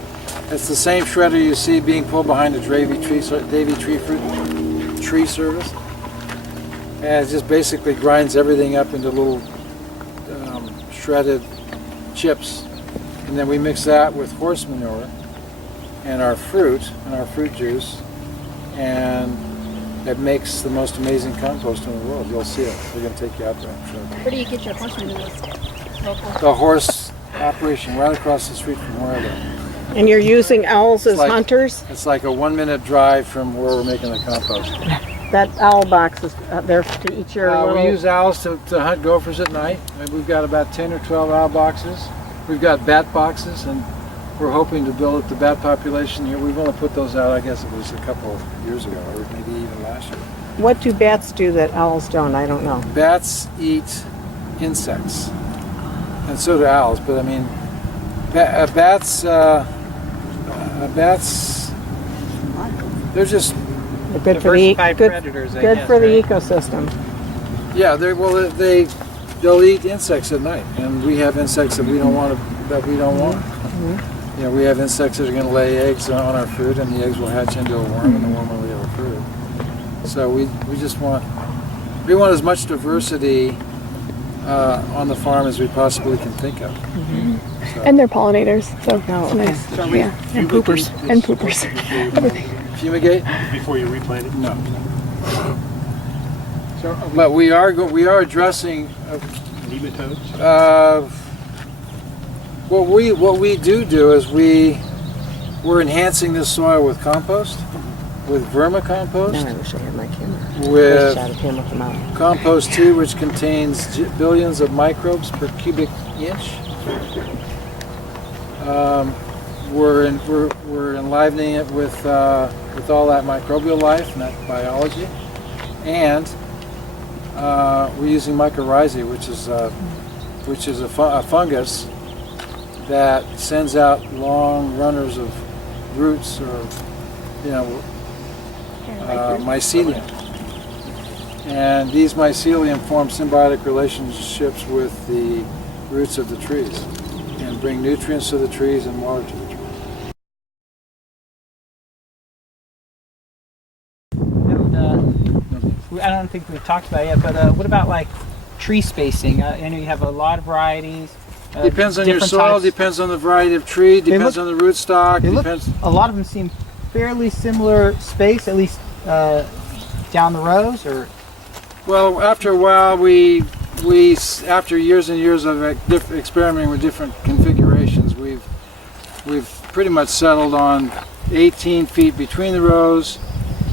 it's the same shredder you see being pulled behind the Davy Tree Service. And it just basically grinds everything up into little shredded chips, and then we mix that with horse manure and our fruit juice, and it makes the most amazing compost in the world. You'll see it. We're going to take you out there. Where do you get your horse manure? The horse operation right across the street from where I live. And you're using owls as like- hunters? It's like a 1-minute drive from where we're making the compost. That owl box is there to eat your little... We use owls to hunt gophers at night. We've got about 10 or 12 owl boxes. We've got bat boxes, and we're hoping to build up the bat population here. We've only put those out, I guess it was a couple of years ago, or maybe even last year. What do bats do that owls don't? I don't know. Bats eat insects, and so do owls. But I mean, bats, they're just They're good for the Diversified predators, I good guess, for the right? ecosystem. yeah. They they'll eat insects at night, and we have insects that we don't want. You know, we have insects that are going to lay eggs on our food, and the eggs will hatch into a worm, and the worm will eat our food. So we just want as much diversity on the farm as we possibly can think of. So. And they're pollinators, so Oh, it's okay. nice. So Yeah. And poopers. And poopers. Everything. Fumigate? Before you replant it? No. But we are addressing Nematodes? what we do is we're enhancing this soil with compost, with vermicompost, Now I wish I had my camera. with Shot of him with the mouth. compost tea, which contains billions of microbes per cubic inch. We're enlivening it with all that microbial life and that biology, and we're using mycorrhizae, which is a fungus that sends out long runners of roots, or mycelium. And these mycelium form symbiotic relationships with the roots of the trees and bring nutrients to the trees and water to the trees. And, I don't think we've talked about it yet, but what about like tree spacing? I know you have a lot of varieties. Depends on your different soil, types. depends on the variety of tree, depends on the rootstock, depends. A lot of them seem fairly similar space, at least down the rows, or Well, after a while, we after years and years of experimenting with different configurations, we've pretty much settled on 18 feet between the rows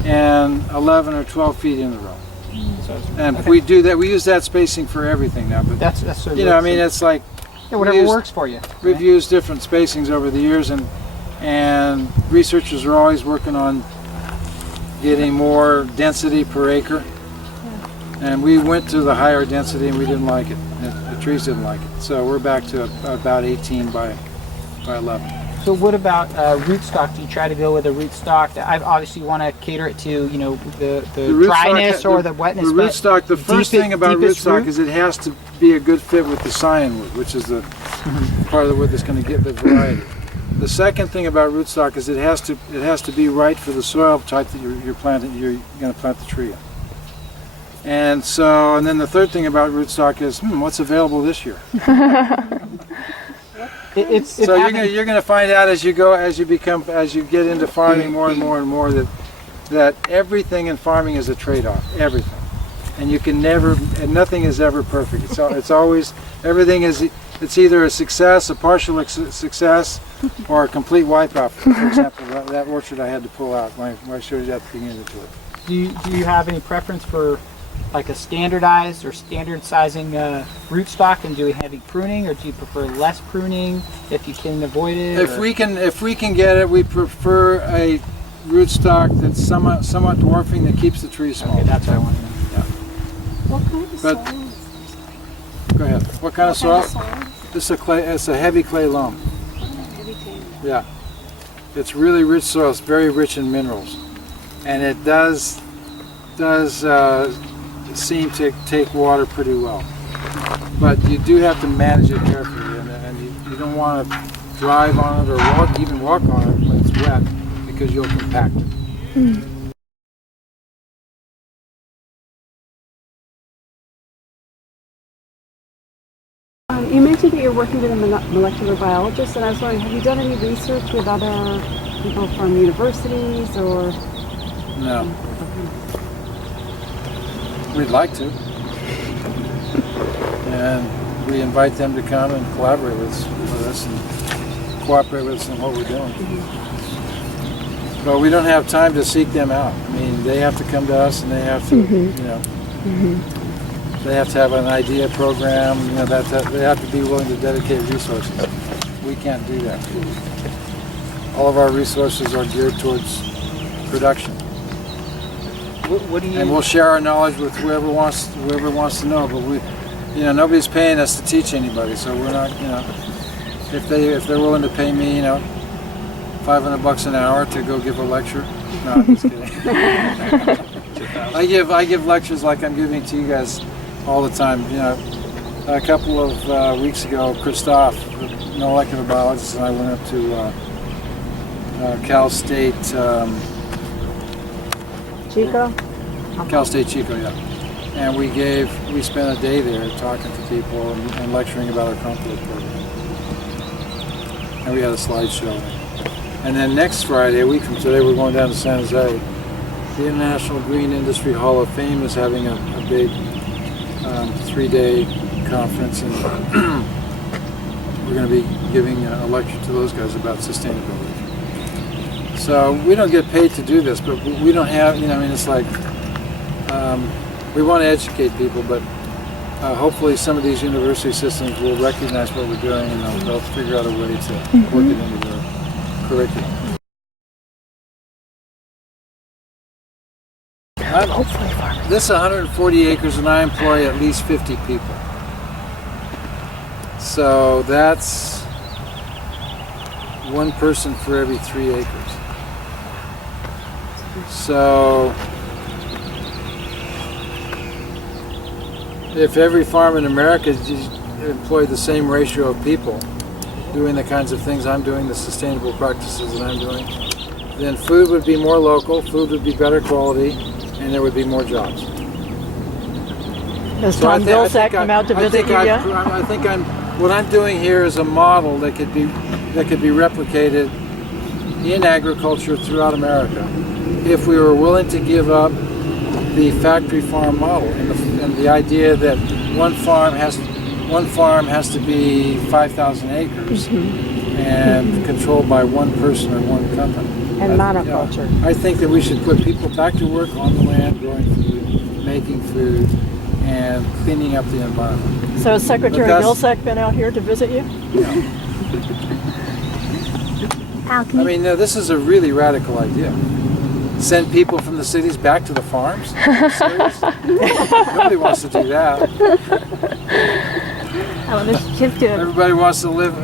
and 11 or 12 feet in the row. And okay. we do that. We use that spacing for everything now. But that's sort of I mean, it's like whatever works for you. We've used different spacings over the years, and researchers are always working on getting more density per acre. And we went to the higher density, and we didn't like it. The trees didn't like it. So we're back to about 18 by 11. So what about rootstock? Do you try to go with a rootstock? I obviously want to cater it to the dryness or the wetness. The rootstock. The first thing about rootstock is it has to be a good fit with the cyan wood, which is the part of the wood that's going to get the variety. The second thing about rootstock is it has to be right for the soil type that you're going to plant the tree in. And then the third thing about rootstock is what's available this year. So you're going to find out as you get into farming more and more that everything in farming is a trade-off. Everything, and nothing is ever perfect. It's always everything is. It's either a success, a partial success, or a complete wipeout. For example, that orchard I had to pull out when I showed you at the beginning of it. Do you have any preference for like a standardized or standard sizing rootstock, and doing heavy pruning, or do you prefer less pruning if you can avoid it? If we can get it, we prefer a rootstock that's somewhat dwarfing that keeps the tree small. Okay, that's what I want to know. Yeah. What kind of But- soil? Go ahead. What kind of soil? This is a clay. It's a heavy clay loam. Yeah. It's really rich soil. It's very rich in minerals, and it does seem to take water pretty well. But you do have to manage it carefully, and you don't want to drive on it or walk on it when it's wet, because you'll compact it. You mentioned that you're working with a molecular biologist, and I was wondering, have you done any research with other people from universities or? No. We'd like to. And we invite them to come and collaborate with us and cooperate with us in what we're doing. But we don't have time to seek them out. I mean, they have to come to us, and they have to, they have to have an idea program. They have to be willing to dedicate resources. We can't do that. All of our resources are geared towards production. What do you? And we'll share our knowledge with whoever wants to know. But nobody's paying us to teach anybody, so we're not. If they're willing to pay me, $500 an hour to go give a lecture. No, I'm just kidding. I give lectures like I'm giving to you guys all the time. A couple of weeks ago, Christoph, the molecular biologist, and I went up to Cal State. Chico? Cal State Chico, yeah. And we spent a day there talking to people and lecturing about our compost program. And we had a slideshow. And then next Friday, a week from today, we're going down to San Jose. The International Green Industry Hall of Fame is having a big 3-day conference, and we're going to be giving a lecture to those guys about sustainability. So we don't get paid to do this, but we don't have, it's like, we want to educate people, but hopefully some of these university systems will recognize what we're doing, and they'll figure out a way to work it into their curriculum. This is 140 acres, and I employ at least 50 people. So that's one person for every 3 acres. So if every farm in America employed the same ratio of people doing the kinds of things I'm doing, the sustainable practices that I'm doing, then food would be more local, food would be better quality, and there would be more jobs. Has Tom Vilsack come out to visit you yet? What I'm doing here is a model that could be replicated in agriculture throughout America if we were willing to give up the factory farm model and the idea that one farm has to be 5,000 acres and controlled by one person or one company. And monoculture. I think that we should put people back to work on the land, growing food, making food, and cleaning up the environment. So has Secretary Vilsack been out here to visit you? Yeah. I mean, this is a really radical idea. Send people from the cities back to the farms? Serious? Nobody wants to do that. Everybody wants to live,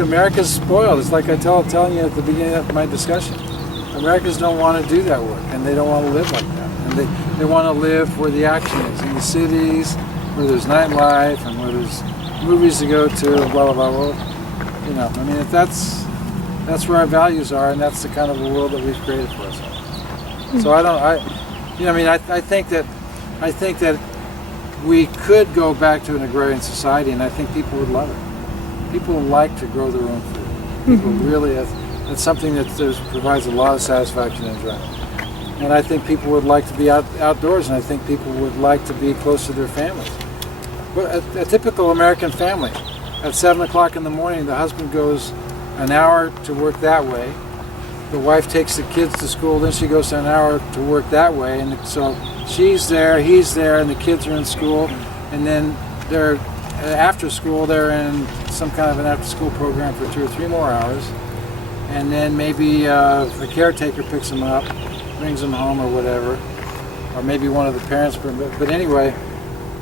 America's spoiled. It's like telling you at the beginning of my discussion. Americans don't want to do that work, and they don't want to live like that. And they want to live where the action is, in the cities, where there's nightlife, and where there's movies to go to, and blah, blah, blah. If that's where our values are, and that's the kind of a world that we've created for ourselves. So I think that we could go back to an agrarian society, and I think people would love it. People like to grow their own food. People really, it's something that provides a lot of satisfaction and enjoyment. And I think people would like to be outdoors, and I think people would like to be close to their families. But a typical American family, at 7 o'clock in the morning, the husband goes an hour to work that way. The wife takes the kids to school, then she goes an hour to work that way, and so she's there, he's there, and the kids are in school, and then they're after school, they're in some kind of an after-school program for 2 or 3 more hours, and then maybe the caretaker picks them up, brings them home or whatever, or maybe one of the parents. But anyway,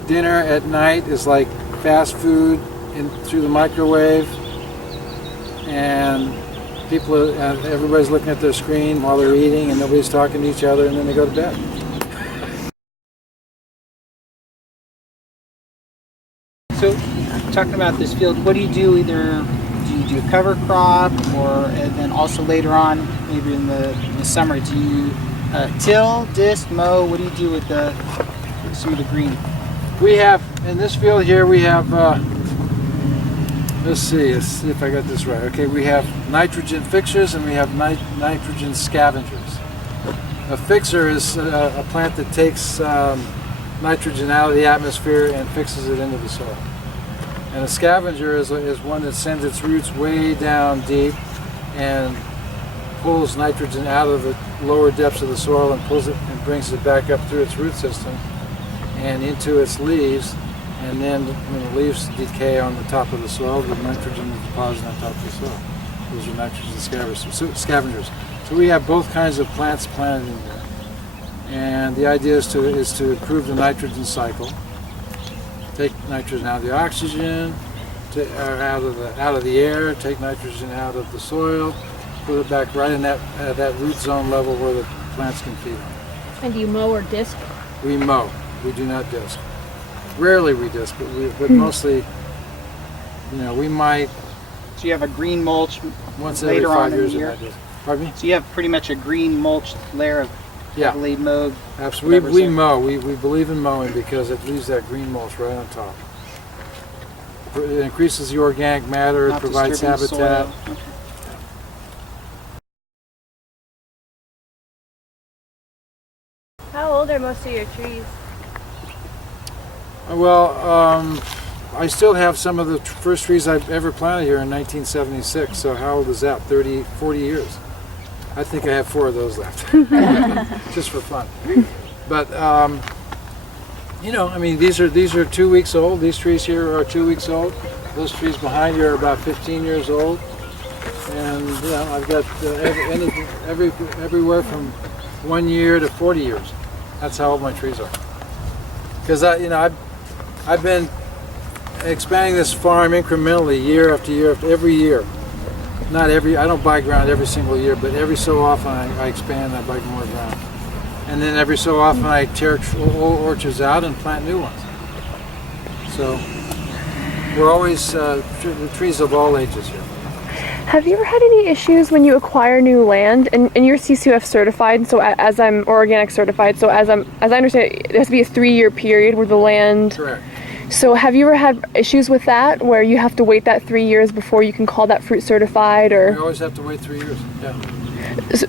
dinner at night is like fast food through the microwave, and everybody's looking at their screen while they're eating, and nobody's talking to each other, and then they go to bed. So, talking about this field, what do you do? Either do you do a cover crop, and then also later on, maybe in the summer, do you till, disc, mow? What do you do with some of the green? We have, in this field here, we have, let's see if I got this right. Okay, we have nitrogen fixers and we have nitrogen scavengers. A fixer is a plant that takes nitrogen out of the atmosphere and fixes it into the soil. And a scavenger is one that sends its roots way down deep and pulls nitrogen out of the lower depths of the soil and pulls it and brings it back up through its root system and into its leaves. And then when the leaves decay on the top of the soil, the nitrogen is deposited on top of the soil. Those are nitrogen scavengers. So we have both kinds of plants planted in there. And the idea is to improve the nitrogen cycle. Take nitrogen out of the oxygen, out of the air, take nitrogen out of the soil, put it back right in that root zone level where the plants can feed on. And do you mow or disc? We mow. We do not disc. Rarely we disc, but mostly, you know, we might So you have a green mulch once every later 5 on in years. the year. Pardon me? So you have pretty much a green mulch layer of Yeah. heavily mowed. Absolutely. whatever's We there. mow. We believe in mowing because it leaves that green mulch right on top. It increases the organic matter. It Not provides disturbing habitat. soil. Okay. How old are most of your trees? Well, I still have some of the first trees I've ever planted here in 1976. So how old is that? 30, 40 years. I think I have 4 of those left, just for fun. But you know, I mean, these are 2 weeks old. These trees here are 2 weeks old. Those trees behind you are about 15 years old. And you know, I've got everywhere from 1 year to 40 years. That's how old my trees are. Because I've been expanding this farm incrementally year after year, every year. Not every, I don't buy ground every single year, but every so often I expand, I buy more ground. And then every so often I tear old orchards out and plant new ones. So we're always trees of all ages here. Have you ever had any issues when you acquire new land and you're CCUF certified? So as I'm or organic certified. So as I understand it, there has to be a 3-year period where the land. Correct. So have you ever had issues with that, where you have to wait that 3 years before you can call that fruit certified, We or? always have to wait 3 years. Yeah.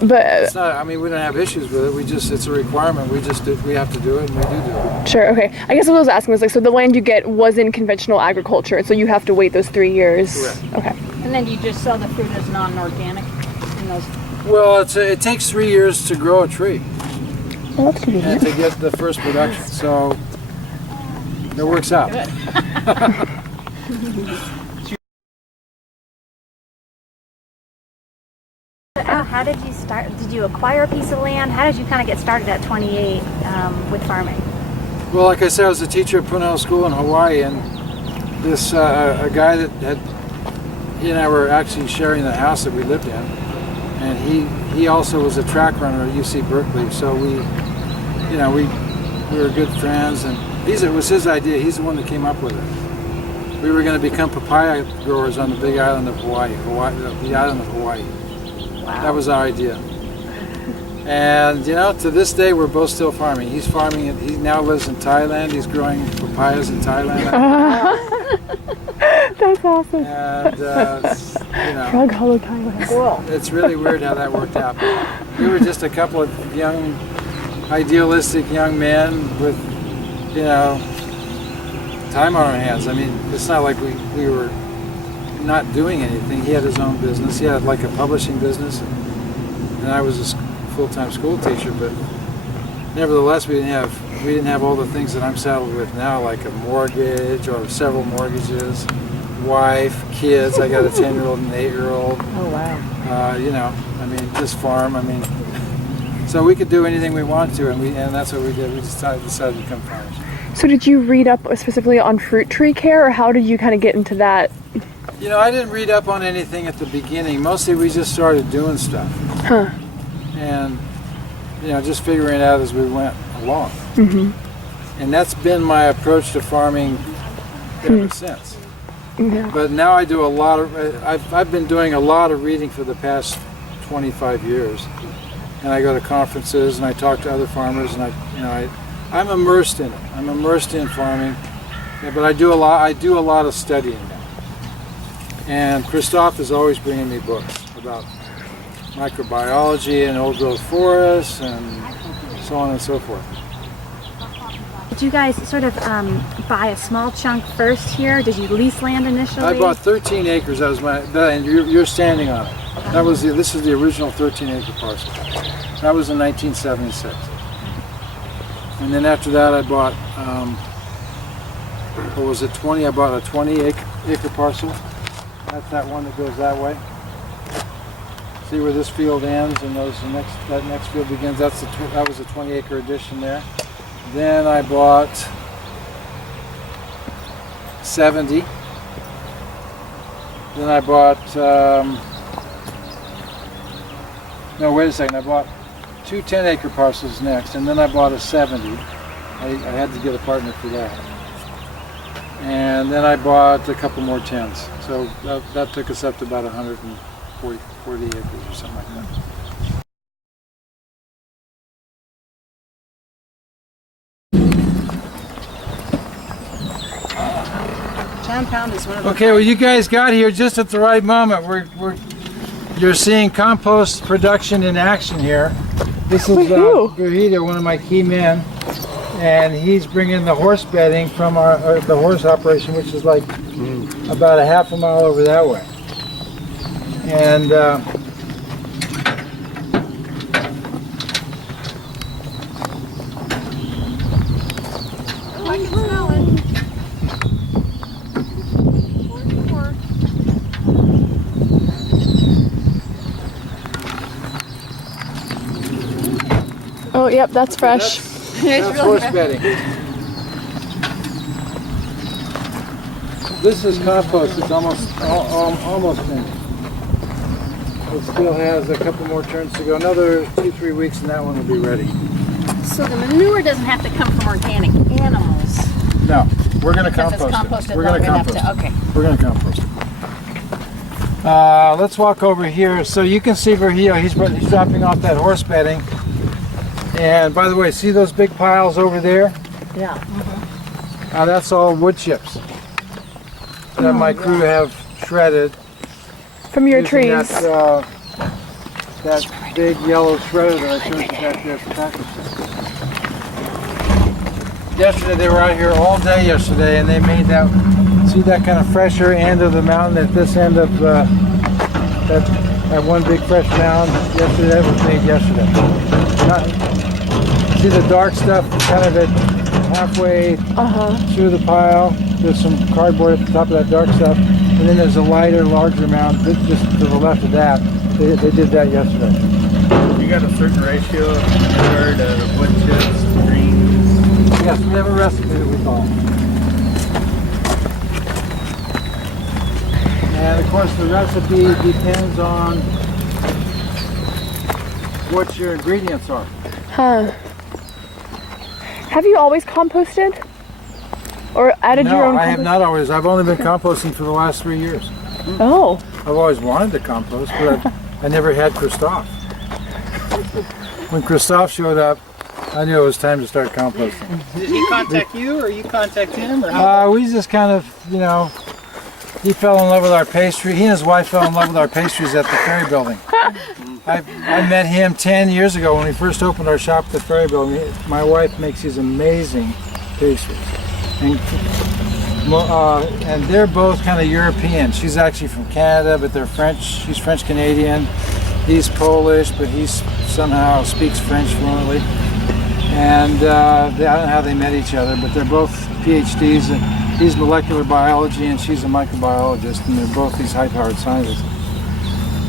But It's not. I mean, we don't have issues with it. It's a requirement. We have to do it, and we do it. sure, okay. I guess what I was asking was like, so the land you get was in conventional agriculture, and so you have to wait those 3 years. Correct. Okay. And then you just sell the fruit as non-organic in those. Well, it takes 3 years to grow a tree Well, that's and convenient. to get the first production. So it works out. How did you start? Did you acquire a piece of land? How did you kind of get started at 28 with farming? Well, like I said, I was a teacher at Punahou School in Hawaii, and this a guy that he and I were actually sharing the house that we lived in, and he also was a track runner at UC Berkeley. So we were good friends, and it was his idea. He's the one that came up with it. We were going to become papaya growers on the Big Island of Hawaii, the island of Hawaii. Wow. That was our idea. And you know, to this day, we're both still farming. He's farming it. He now lives in Thailand. He's growing papayas in Thailand. That's awesome. And you know, Frog Hollow Thailand. Cool. it's really weird how that worked out. We were just a couple of young, idealistic young men with, you know, time on our hands. I mean, it's not like we were not doing anything. He had his own business. He had like a publishing business, and I was a full-time school teacher. But nevertheless, we didn't have all the things that I'm saddled with now, like a mortgage or several mortgages, wife, kids. I got a 10-year-old and an 8-year-old. Oh wow. You know, I mean, just farm. I mean, so we could do anything we wanted to, and that's what we did. We decided to become farmers. So did you read up specifically on fruit tree care, or how did you kind of get into that? You know, I didn't read up on anything at the beginning. Mostly we just started doing stuff. Huh. And, you know, just figuring it out as we went along. Mm-hmm. And that's been my approach to farming ever since. Yeah. But now I do a lot of, I've been doing a lot of reading for the past 25 years. And I go to conferences and I talk to other farmers, and I'm immersed in it. I'm immersed in farming. Yeah, but I do a lot of studying now. And Christophe is always bringing me books about microbiology and old growth forests and so on and so forth. Did you guys sort of buy a small chunk first here? Did you lease land initially? I bought 13 acres. That was and you're standing on it. This is the original 13-acre parcel. That was in 1976. And then after that, I bought, what was it, 20? I bought a 20-acre parcel. That's that one that goes that way. See where this field ends and that next field begins? That was a 20-acre addition there. Then I bought 70. Then I bought, no, wait a second. I bought 2 10-acre parcels next, and then I bought a 70. I had to get a partner for that. And then I bought a couple more tins. So that took us up to about 140 acres or something like that. Town Pound is one of Okay, well you guys got here just at the right moment. You're seeing compost production in action here. This is Brujito, one of my key men, and he's bringing the horse bedding from the horse operation, which is like about a half a mile over that way. And I can smell it. Oh, yep, that's fresh. that's horse bedding. This is compost. It's almost finished. It still has a couple more turns to go. Another 2-3 weeks, and that one will be ready. So the manure doesn't have to come from organic animals. No, we're going to Because compost it's composted it. We're going to long enough compost to, it. okay. We're going to compost it. Let's walk over here. So you can see Virgilio, he's dropping off that horse bedding. And by the way, see those big piles over there? Yeah. That's all wood chips that my crew have shredded. From your using trees. That big yellow shredder that I showed you back there for taco shells. Yesterday, they were out here all day yesterday, and they made that, see that kind of fresher end of the mountain at this end of that one big fresh mound yesterday. That was made yesterday. See the dark stuff kind of at halfway through the pile. There's some cardboard at the top of that dark stuff. And then there's a lighter, larger mound just to the left of that. They did that yesterday. You got a certain ratio of manure to wood chips, greens? Yes, we have a recipe that we follow. And of course the recipe depends on what your ingredients are. Huh. Have you always composted? Or added your own No, I have compost? not always. I've only been composting for the last 3 years. Oh. I've always wanted to compost, but I never had Christophe. When Christophe showed up, I knew it was time to start composting. Did he contact you, or you contact him, or how? We just kind of, he fell in love with our pastry. He and his wife fell in love with our pastries at the Ferry Building. I met him 10 years ago when we first opened our shop at the Ferry Building. My wife makes these amazing pastries. And they're both kind of European. She's actually from Canada, but they're French. She's French-Canadian. He's Polish, but he somehow speaks French fluently. And I don't know how they met each other, but they're both PhDs. And he's molecular biology, and she's a microbiologist, and they're both these high-powered scientists.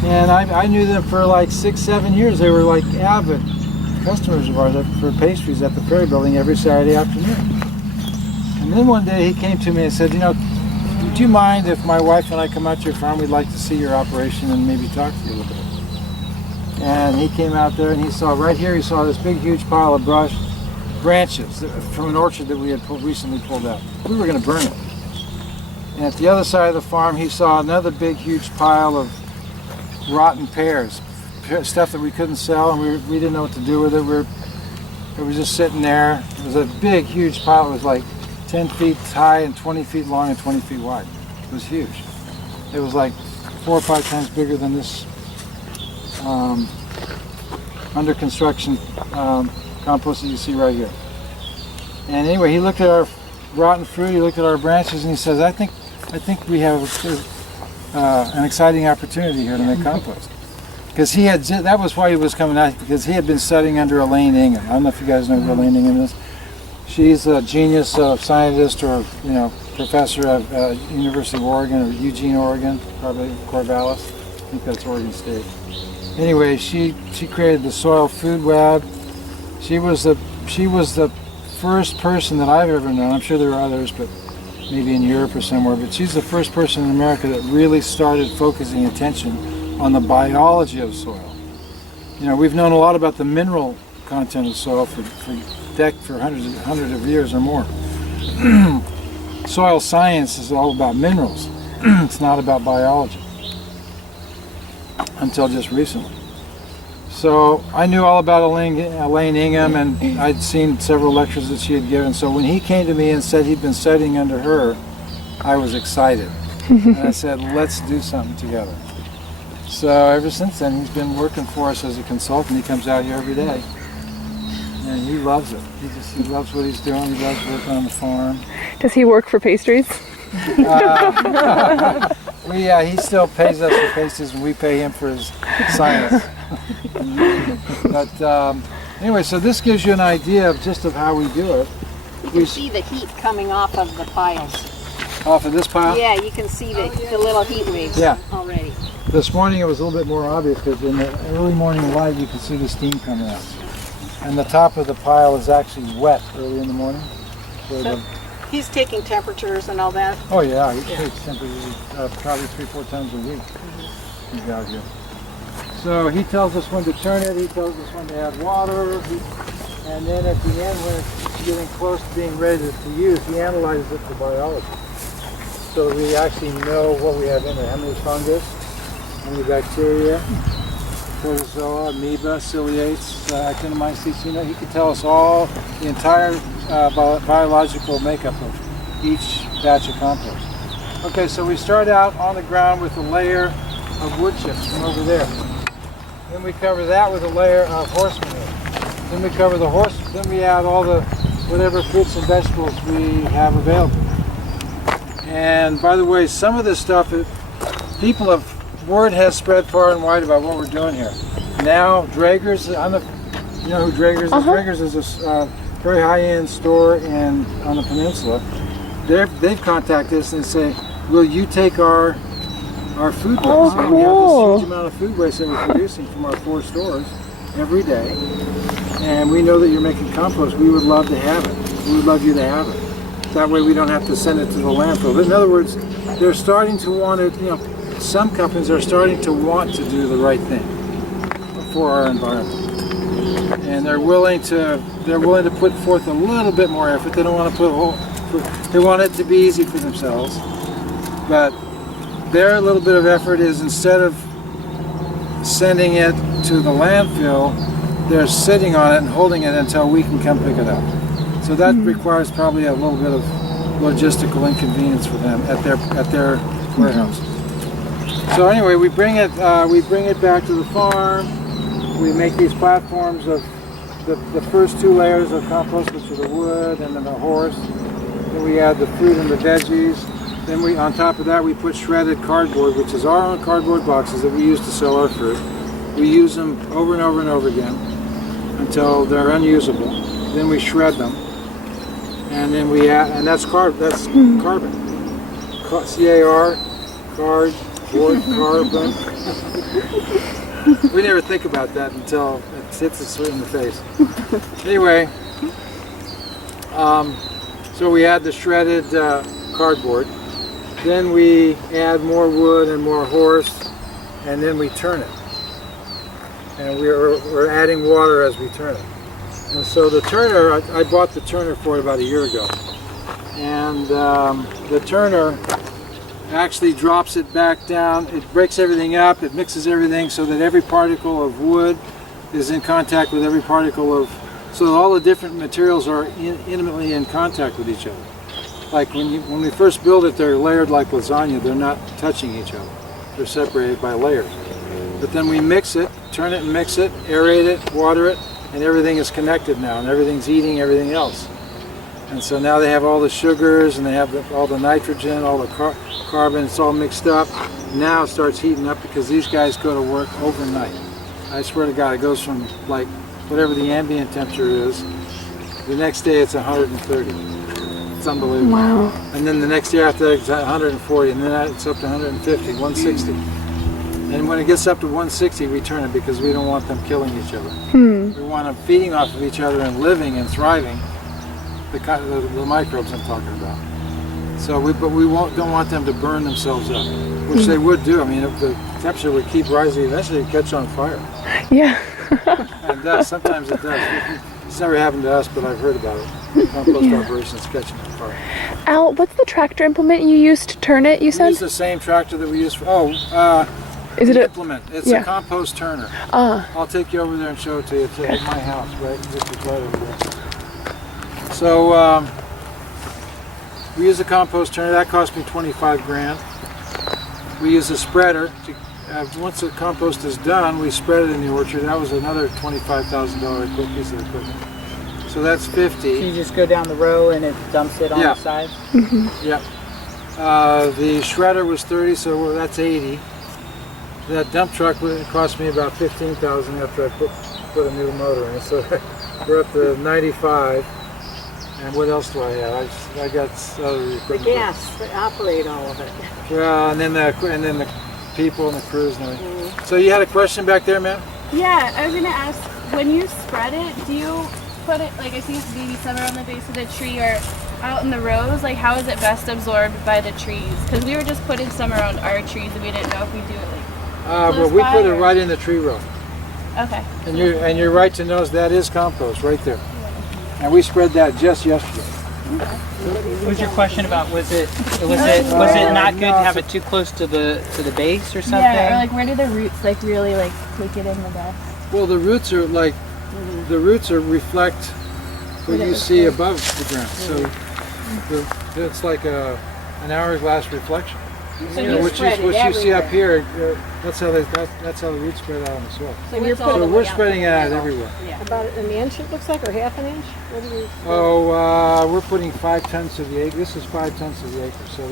And I knew them for like 6-7 years. They were like avid customers of ours for pastries at the Ferry Building every Saturday afternoon. And then one day he came to me and said, would you mind if my wife and I come out to your farm? We'd like to see your operation and maybe talk to you a little bit. And he came out there and he saw right here, he saw this big huge pile of branches from an orchard that we had recently pulled out. We were going to burn it. And at the other side of the farm he saw another big huge pile of rotten pears, stuff that we couldn't sell, and we didn't know what to do with it. It was just sitting there. It was a big huge pile. It was like 10 feet high and 20 feet long and 20 feet wide. It was huge. It was like 4 or 5 times bigger than this under construction compost that you see right here. And anyway, he looked at our rotten fruit, he looked at our branches, and he says, I think we have an exciting opportunity here to make compost. Because that was why he was coming out, because he had been studying under Elaine Ingham. I don't know if you guys know who Elaine Ingham is. She's a genius scientist or professor at University of Oregon or Eugene, Oregon, probably Corvallis. I think that's Oregon State. Anyway, she created the Soil Food Web. She was the first person that I've ever known. I'm sure there are others, but maybe in Europe or somewhere. But she's the first person in America that really started focusing attention on the biology of soil. We've known a lot about the mineral content of soil for hundreds of years or more. soil science is all about minerals. It's not about biology. Until just recently. So I knew all about Elaine Ingham, and I'd seen several lectures that she had given. So when he came to me and said he'd been studying under her, I was excited. And I said, let's do something together. So ever since then, he's been working for us as a consultant. He comes out here every day. And he loves it. He loves what he's doing. He loves working on the farm. Does he work for pastries? He still pays us for pastries, and we pay him for his science. But anyway, so this gives you an idea of just of how we do it. You can see the heat coming off of the piles. Off of this pile? Yeah, you can see the little heat waves already. This morning it was a little bit more obvious because in the early morning light you can see the steam coming out. And the top of the pile is actually wet early in the morning. So he's taking temperatures and all that. Oh yeah, he takes temperatures probably 3-4 times a week. He's out here. So he tells us when to turn it, he tells us when to add water, and then at the end when it's getting close to being ready to use, he analyzes it for biology. So that we actually know what we have in there, how many fungus, how many bacteria, protozoa, amoeba, ciliates, actinomyces. You know, he could tell us all the entire biological makeup of each batch of compost. Okay, so we start out on the ground with a layer of wood chips from over there. Then we cover that with a layer of horse manure. Then we cover the horse, then we add all the whatever fruits and vegetables we have available. And by the way, some of this stuff, word has spread far and wide about what we're doing here. Now, Draeger's, you know who Draeger's is? Draeger's is a very high-end store on the peninsula. They've contacted us and say, will you take our food waste? Oh, and we have cool. this huge amount of food waste that we're producing from our 4 stores every day. And we know that you're making compost. We would love to have it. We would love you to have it. That way we don't have to send it to the landfill. But in other words, they're starting to want it, you know, some companies are starting to want to do the right thing for our environment. And they're willing to put forth a little bit more effort. They don't want to they want it to be easy for themselves. But their little bit of effort is, instead of sending it to the landfill, they're sitting on it and holding it until we can come pick it up. So that requires probably a little bit of logistical inconvenience for them at their warehouse. So anyway, we bring it back to the farm. We make these platforms of the first 2 layers of compost, which are the wood and then the horse. Then we add the fruit and the veggies. Then on top of that, we put shredded cardboard, which is our own cardboard boxes that we use to sell our fruit. We use them over and over and over again until they're unusable. Then we shred them. And then we add, and that's carbon. C-A-R, cardboard, carbon. We never think about that until it hits us in the face. Anyway, so we add the shredded cardboard. Then we add more wood and more horse, and then we turn it. And we're adding water as we turn it. And so the turner, I bought the turner for it about a year ago. And the turner actually drops it back down. It breaks everything up, it mixes everything so that every particle of wood is in contact with every particle of, so that all the different materials are intimately in contact with each other. Like when we first build it, they're layered like lasagna. They're not touching each other. They're separated by layers. But then we mix it, turn it and mix it, aerate it, water it, and everything is connected now, and everything's eating everything else. And so now they have all the sugars, and they have all the nitrogen, all the carbon, it's all mixed up. Now it starts heating up because these guys go to work overnight. I swear to God, it goes from like whatever the ambient temperature is, the next day it's 130. It's unbelievable. Wow. And then the next day after that it's 140, and then it's up to 150, 160. And when it gets up to 160, we turn it because we don't want them killing each other. We want them feeding off of each other and living and thriving, the microbes I'm talking about. So but we don't want them to burn themselves up, which they would do. I mean, if the temperature would keep rising, eventually it'd catch on fire. Yeah. And sometimes it does. It's never happened to us, but I've heard about it. Compost operations catching on fire. Al, what's the tractor implement you used to turn it, you We said? use the same tractor that we use for, Is it the a, implement. It's yeah. a compost turner. uh, I'll take you over there and show it to you. It's at my house, right? This is right over there. So, we use a compost turner. That cost me 25 grand. We use a spreader. Once the compost is done, we spread it in the orchard. That was another $25,000 piece of equipment. So that's 50. So you just go down the row and it dumps it on Yeah. the side? Yep. The shredder was 30, so that's 80. That dump truck cost me about 15,000 after I put a new motor in it. So we're up to 95. And what else do I have? I got other The equipment. gas to operate all of it. Well, and then the people and the crews and everything. So you had a question back there, man? Yeah, I was gonna ask, when you spread it, do you put it, like I see it's maybe somewhere on the base of the tree or out in the rows, like how is it best absorbed by the trees? Because we were just putting some around our trees and we didn't know if we do it like Well, we put it right in the tree row. Okay. And you're right to know that is compost right there. And we spread that just yesterday. What was your question about? Was it not good to have it too close to the base or something? Yeah, or like where do the roots like really like take it in the best? Well, the roots are like reflect what you see above the ground. So it's like an hourglass reflection. So You know, you what spread you it see up everywhere. here, that's how the roots spread out on the soil. So you're So we're spreading it out everywhere. About an inch, it looks like, or half an inch? What do you? We're putting 5 tons to the acre. This is 5 tons to the acre, so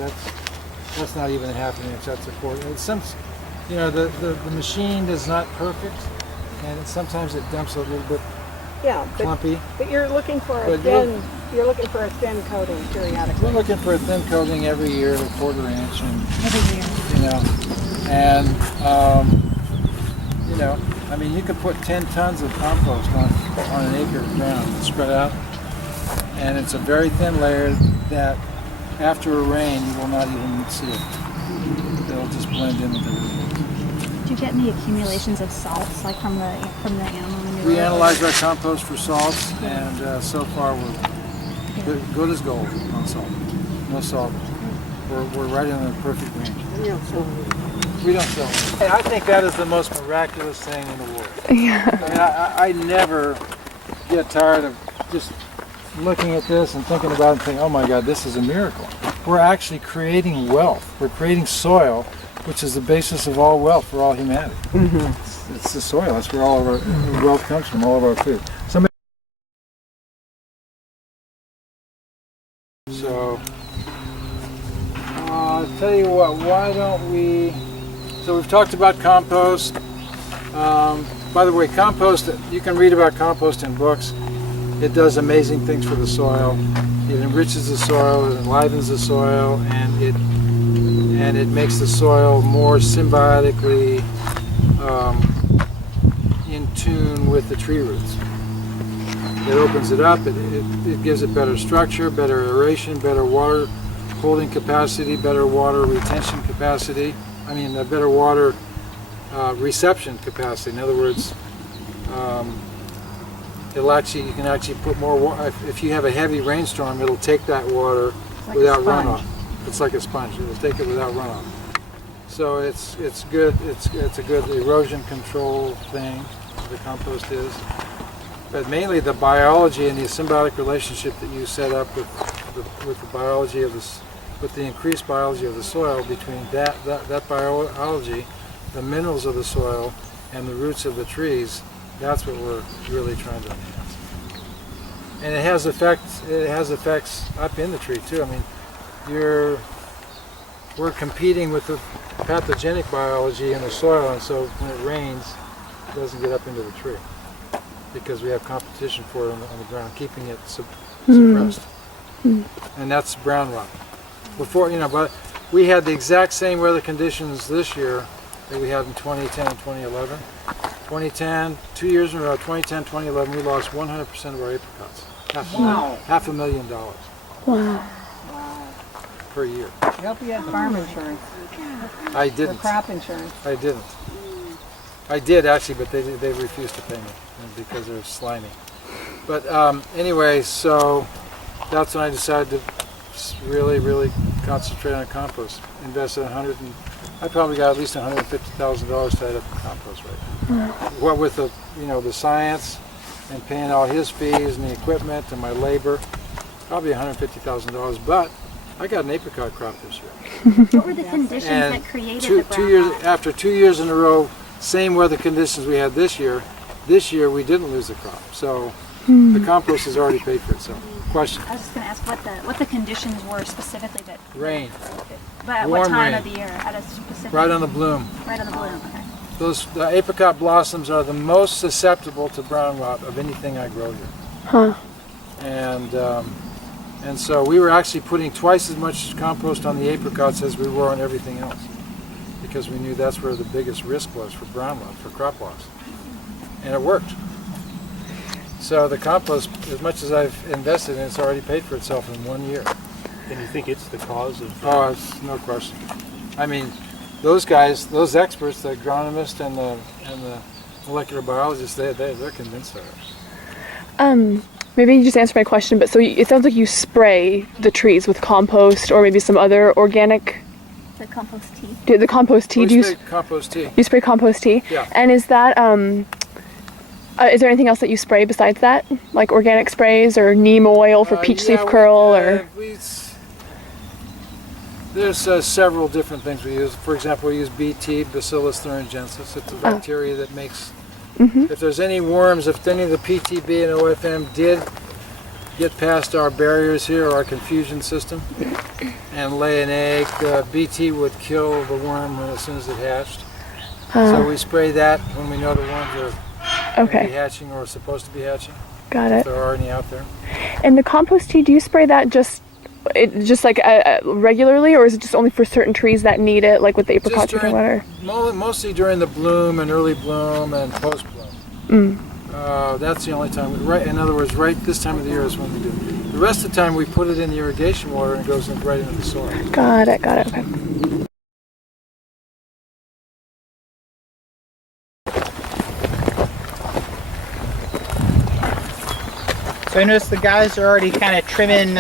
that's not even a half an inch. That's a quarter. It's the machine is not perfect, and sometimes it dumps a little bit Yeah, clumpy. but you're looking for a But thin. You're looking for a thin coating periodically. We're looking for a thin coating every year, a quarter inch, and I mean, you could put 10 tons of compost on an acre of ground spread out, and it's a very thin layer that after a rain you will not even see it. It'll just blend in with the root. Do you get any accumulations of salts, like from the animal manure? We analyze our compost for salts, and so far we're good as gold on salt. No salt. We're right in the perfect range. We don't sell them. I think that is the most miraculous thing in the world. Yeah. I mean, I never get tired of just looking at this and thinking about it and thinking, oh my God, this is a miracle. We're actually creating wealth. We're creating soil, which is the basis of all wealth for all humanity. It's the soil. That's where all of our wealth comes from, all of our food. So, I'll tell you what, why don't we... So we've talked about compost. By the way, compost, you can read about compost in books. It does amazing things for the soil. It enriches the soil, it enlivens the soil, and it makes the soil more symbiotically in tune with the tree roots. It opens it up, it gives it better structure, better aeration, better water holding capacity, better water retention capacity. I mean, a better water reception capacity. In other words, you can actually put more water. If you have a heavy rainstorm, it'll take that water without runoff. It's like a sponge. It'll take it without runoff. So it's good. It's a good erosion control thing. The compost is. But mainly the biology and the symbiotic relationship that you set up with the biology of this, with the increased biology of the soil between that biology, the minerals of the soil, and the roots of the trees. That's what we're really trying to enhance. And it has effects. It has effects up in the tree too. I mean, we're competing with the pathogenic biology in the soil, and so when it rains, it doesn't get up into the tree, because we have competition for it on the ground, keeping it suppressed. And that's brown rot. Before, but we had the exact same weather conditions this year that we had in 2010 and 2011. 2010, 2 years in a row, 2010, 2011, we lost 100% of our apricots. $500,000. Wow. Per year. I hope you had farm insurance. I didn't. Or crop insurance. I didn't. I did actually, but they refused to pay me because they're slimy. But anyway, so that's when I decided to really concentrate on compost. Invested I probably got at least $150,000 tied up in compost right now. What with the the science and paying all his fees and the equipment and my labor, probably $150,000. But I got an apricot crop this year. What were the conditions And that created the brown 2 years rot? after 2 years in a row, same weather conditions we had this year. This year we didn't lose the crop, so the compost has already paid for itself. Question? I was just going to ask what the conditions were specifically that. Rain. But at Warm what time rain. of the year? At a specific. Right on the bloom. Right on the bloom. Okay. The apricot blossoms are the most susceptible to brown rot of anything I grow here. Huh. And so we were actually putting twice as much compost on the apricots as we were on everything else, because we knew that's where the biggest risk was for brown rot, for crop loss. And it worked. So the compost, as much as I've invested in, it's already paid for itself in 1 year. And you think it's the cause of? Oh, it's no question. I mean, those guys, those experts, the agronomists and the molecular biologists, they're convinced of it. Maybe you just answered my question, but so it sounds like you spray the trees with compost or maybe some other organic. The compost tea. The compost tea. We spray compost tea. You spray compost tea. Yeah. And is that is there anything else that you spray besides that, like organic sprays or neem oil for peach leaf curl or? There's several different things we use. For example, we use BT, Bacillus thuringiensis. It's a bacteria that makes. If there's any worms, if any of the PTB and OFM did get past our barriers here, our confusion system, and lay an egg, BT would kill the worm as soon as it hatched. So we spray that when we know the worms are gonna be hatching or supposed to be hatching. Got If it. there are any out there. And the compost tea, do you spray that just like regularly, or is it just only for certain trees that need it, like with the apricots or whatever? Mostly during the bloom and early bloom and post bloom. That's the only time. In other words, right this time of the year is when we do it. The rest of the time we put it in the irrigation water and it goes right into the soil. Got it. Okay. So I noticed the guys are already kind of trimming,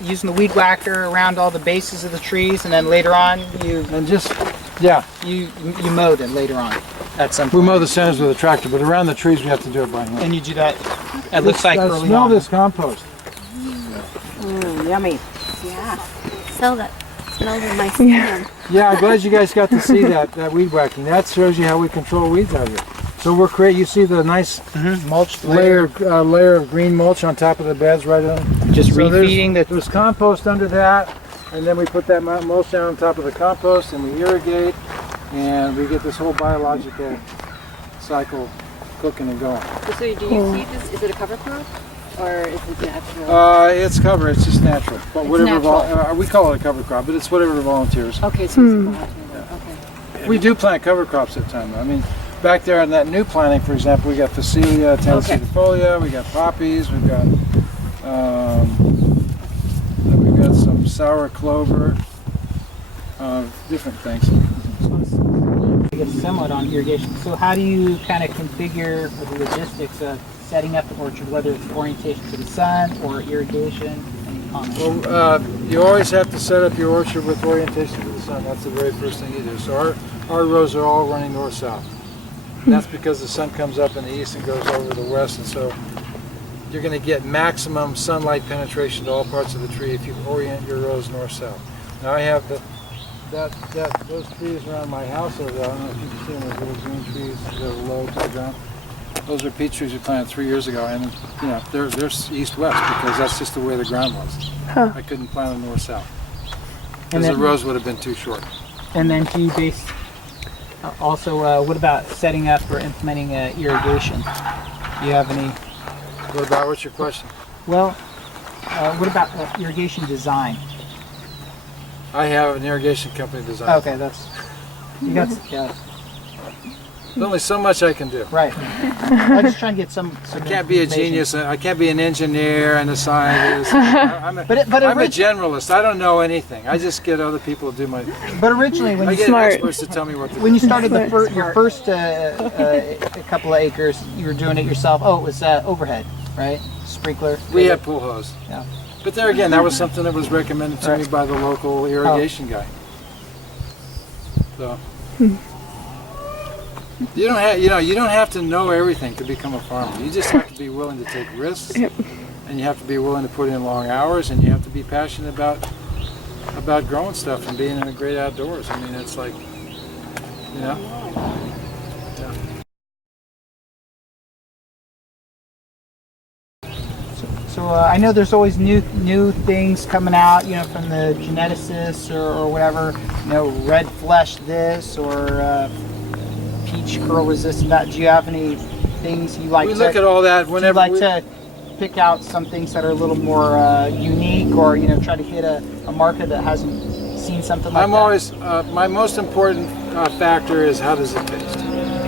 using the weed whacker around all the bases of the trees, and then later on you mow them later on at some point. We mow the centers with a tractor, but around the trees we have to do it by hand. And you do that, it looks like early smell on. this compost. Yummy. Yeah. Smells in my skin. Yeah, I'm glad you guys got to see that weed whacking. That shows you how we control weeds out here. So we're you see the nice mulch layer of green mulch on top of the beds right on. Just refeeding there's compost under that, and then we put that mulch down on top of the compost, and we irrigate, and we get this whole biological cycle cooking and going. So do you seed this? Is it a cover crop? Or is it natural? It's cover, it's just natural. But It's whatever natural. we call it a cover crop, but it's whatever volunteers. Okay, so it's a volunteer. Okay. We do plant cover crops at time. I mean, back there in that new planting, for example, we got Phacelia, Tennessee we got poppies, we've got some sour clover, different things. I guess somewhat on irrigation. So how do you kind of configure the logistics of setting up the orchard, whether it's orientation to the sun or irrigation? Any comments? Well, you always have to set up your orchard with orientation to the sun. That's the very first thing you do. So our rows are all running north-south. And that's because the sun comes up in the east and goes over the west, and so you're going to get maximum sunlight penetration to all parts of the tree if you orient your rows north-south. Now I have those trees around my house over there. I don't know if you can see them, those little green trees that are low to the ground. Those are peach trees we planted 3 years ago, and they're east-west because that's just the way the ground was. I couldn't plant them north-south because the rows would have been too short. And then do you base also, what about setting up or implementing irrigation? Do you have any? What's your question? Well, what about irrigation design? I have an irrigation company design. Okay, you got There's only so much I can do. Right. I'm just trying to get some I can't be a genius. I can't be an engineer and a scientist. I'm a generalist. I don't know anything. I just get other people to do my. But originally, when I you get experts to tell me what to do. When you started your first couple of acres, you were doing it yourself. Oh, it was overhead. right? Sprinkler. We had pool hose. Yeah. But there again, that was something that was recommended to me Right. by the local irrigation guy. So you don't have, you don't have to know everything to become a farmer. You just have to be willing to take risks, and you have to be willing to put in long hours, and you have to be passionate about growing stuff and being in the great outdoors. I mean, it's like, you know. Yeah. So I know there's always new things coming out, you know, from the geneticists or whatever. You know, red flesh this or peach curl resistant that. Do you have any things you like? We look at all that whenever you like to pick out some things that are a little more unique, or try to hit a market that hasn't seen something like I'm that. always my most important factor is how does it taste.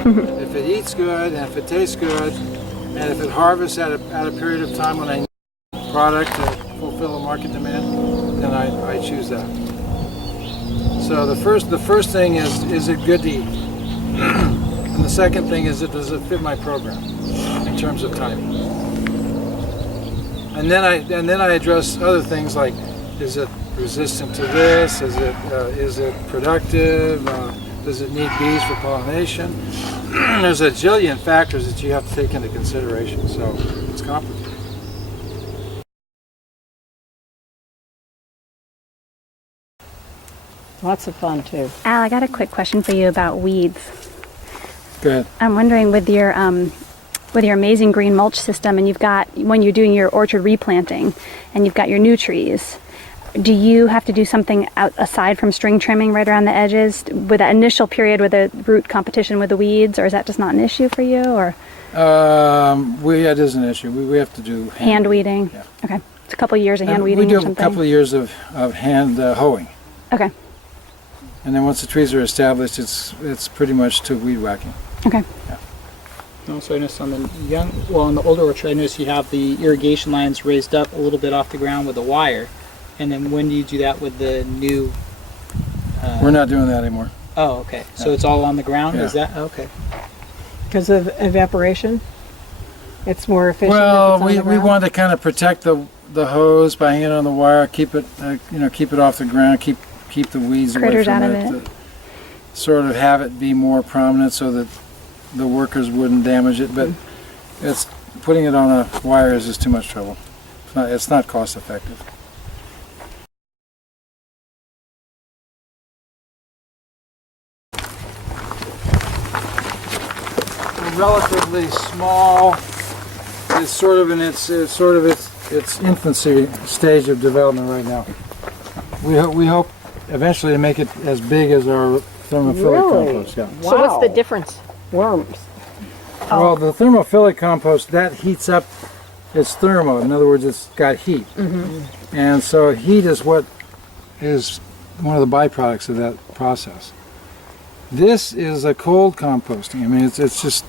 If it eats good and if it tastes good, and if it harvests at a period of time when I need a product to fulfill a market demand, then I choose that. So the first thing is it good to eat, and the second thing is does it fit my program in terms of timing. And then I address other things like, is it resistant to this? Is it productive? Does it need bees for pollination? There's a jillion factors that you have to take into consideration, so it's complicated. Lots of fun too. Al, I got a quick question for you about weeds. Go ahead. I'm wondering with your amazing green mulch system, and when you're doing your orchard replanting, and you've got your new trees, do you have to do something aside from string trimming right around the edges with that initial period with the root competition with the weeds, or is that just not an issue for you? Or It is an issue. We have to do hand weeding. Yeah. Okay, it's a couple of years of hand We weeding do or a something. couple of years of hand hoeing. Okay. And then once the trees are established, it's pretty much to weed whacking. Okay. Yeah. Also, I noticed on the older orchard, I noticed you have the irrigation lines raised up a little bit off the ground with a wire. And then when do you do that with the new? We're not doing that anymore. Oh, okay. So it's all on the ground? Yeah. Is that okay? Because of evaporation, it's more efficient. Well, if it's on we the ground? want to kind of protect the hose by hanging on the wire, keep it keep it off the ground, keep the weeds Critters away from out it. of it. Sort of have it be more prominent so that the workers wouldn't damage it, but it's putting it on a wire is just too much trouble. It's not cost effective. Relatively small. It's sort of in its infancy stage of development right now. We hope eventually to make it as big as our thermophilic compost. Yeah. So what's the difference? Worms. Well, the thermophilic compost, that heats up. It's thermo. In other words, it's got heat, and so heat is what is one of the byproducts of that process. This is a cold composting. I mean, it's just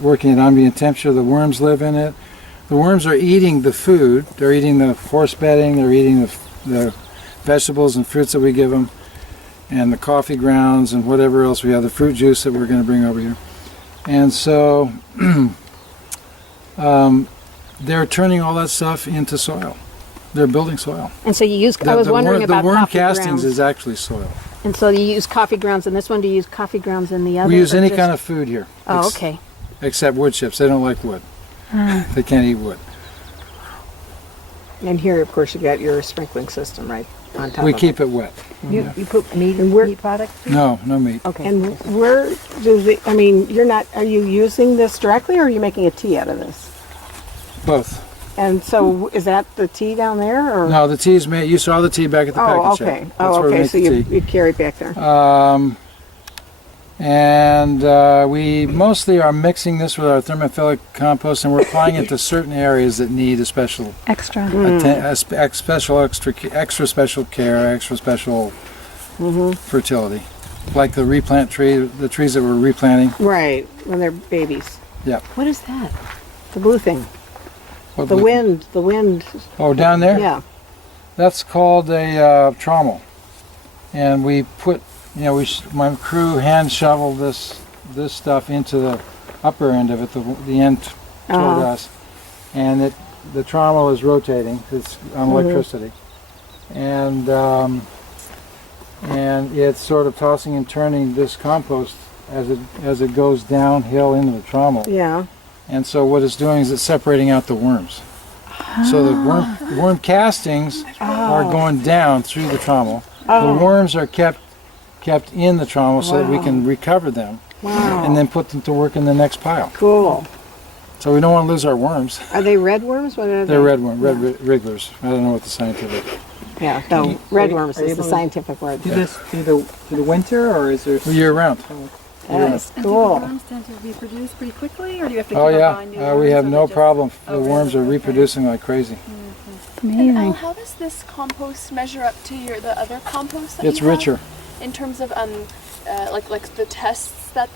working at ambient temperature. The worms live in it. The worms are eating the food. They're eating the horse bedding. They're eating the vegetables and fruits that we give them, and the coffee grounds and whatever else we have, the fruit juice that we're going to bring over here. And so they're turning all that stuff into soil. They're building soil. And so you use, I was wondering about the worm coffee castings grounds. is actually soil. And so you use coffee grounds in this one, do you use coffee grounds in the other? We use or any just- kind of food here. Oh, okay. Except wood chips. They don't like wood. They can't eat wood. And here, of course, you got your sprinkling system right on top We of keep it wet. You put meat products? No meat. Okay. And where do they, I mean, are you using this directly or are you making a tea out of this? Both. And so is that the tea down there or? No, the tea's made. You saw the tea back at the package Oh, shop. okay. That's Oh, where we okay. make So the tea. you carry it back there. We mostly are mixing this with our thermophilic compost, and we're applying it to certain areas that need a special Extra. extra special care, extra special fertility, like the replant tree, the trees that we're replanting. Right, when they're babies. Yep. What is that? The blue thing. What The blue- wind. Oh, down there? Yeah. That's called a trommel, and we put, my crew hand shoveled this stuff into the upper end of it, the end toward us, and the trommel is rotating. It's on electricity, and it's sort of tossing and turning this compost as it goes downhill into the trommel. Yeah. And so what it's doing is it's separating out the worms. So the worm castings are going down through the trommel. The worms are kept in the trommel so that we can recover them and then put them to work in the next pile. Cool. So we don't want to lose our worms. Are they red worms? What are they? They're red worms, wrigglers. I don't know what the scientific. Yeah, no, red worms is the scientific word. Do this through the winter, or is there Year round. That's And do the cool. worms tend to reproduce pretty quickly, or do you have to Oh keep up on new yeah, we worms, have or no they just- problem. Oh, The really? worms are Okay. reproducing like crazy. Amazing. And how does this compost measure up to the other compost that It's you have? richer. In terms of like the tests that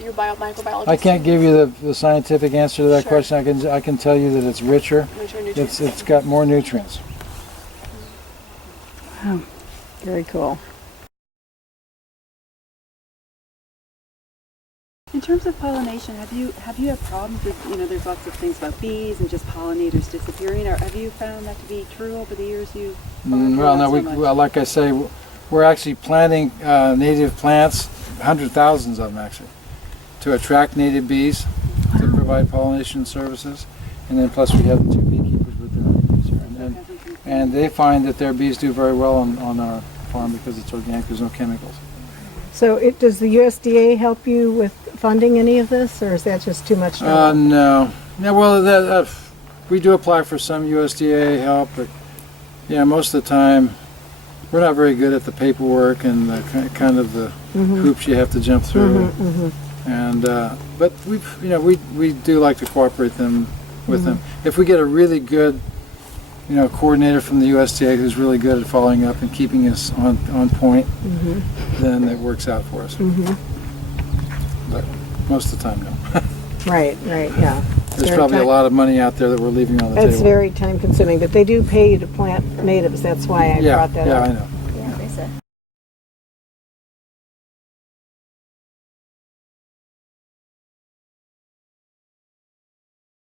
your microbiologist I can't give you the scientific answer to that Sure. question. I can tell you that it's richer. Richer nutrients. It's got more nutrients. Very cool. In terms of pollination, have you had problems with, there's lots of things about bees and just pollinators disappearing, or have you found that to be true over the years you've farmed? Well, no, Not so much? like I say, we're actually planting native plants, thousands of them actually, to attract native bees, to provide pollination services, and then plus we have the 2 beekeepers with their bees here, and they find that their bees do very well on our farm because it's organic. There's no chemicals. So does the USDA help you with funding any of this, or is that just too much? No. Yeah, well, we do apply for some USDA help, but yeah, most of the time we're not very good at the paperwork and the kind of the hoops you have to jump through. And but we do like to cooperate with them. If we get a really good coordinator from the USDA who's really good at following up and keeping us on point, then it works out for us. But most of the time, no. Right, yeah. There's probably a lot of money out there that we're leaving on the table. It's very time consuming, but they do pay you to plant natives. That's why I brought that up. Yeah, I know.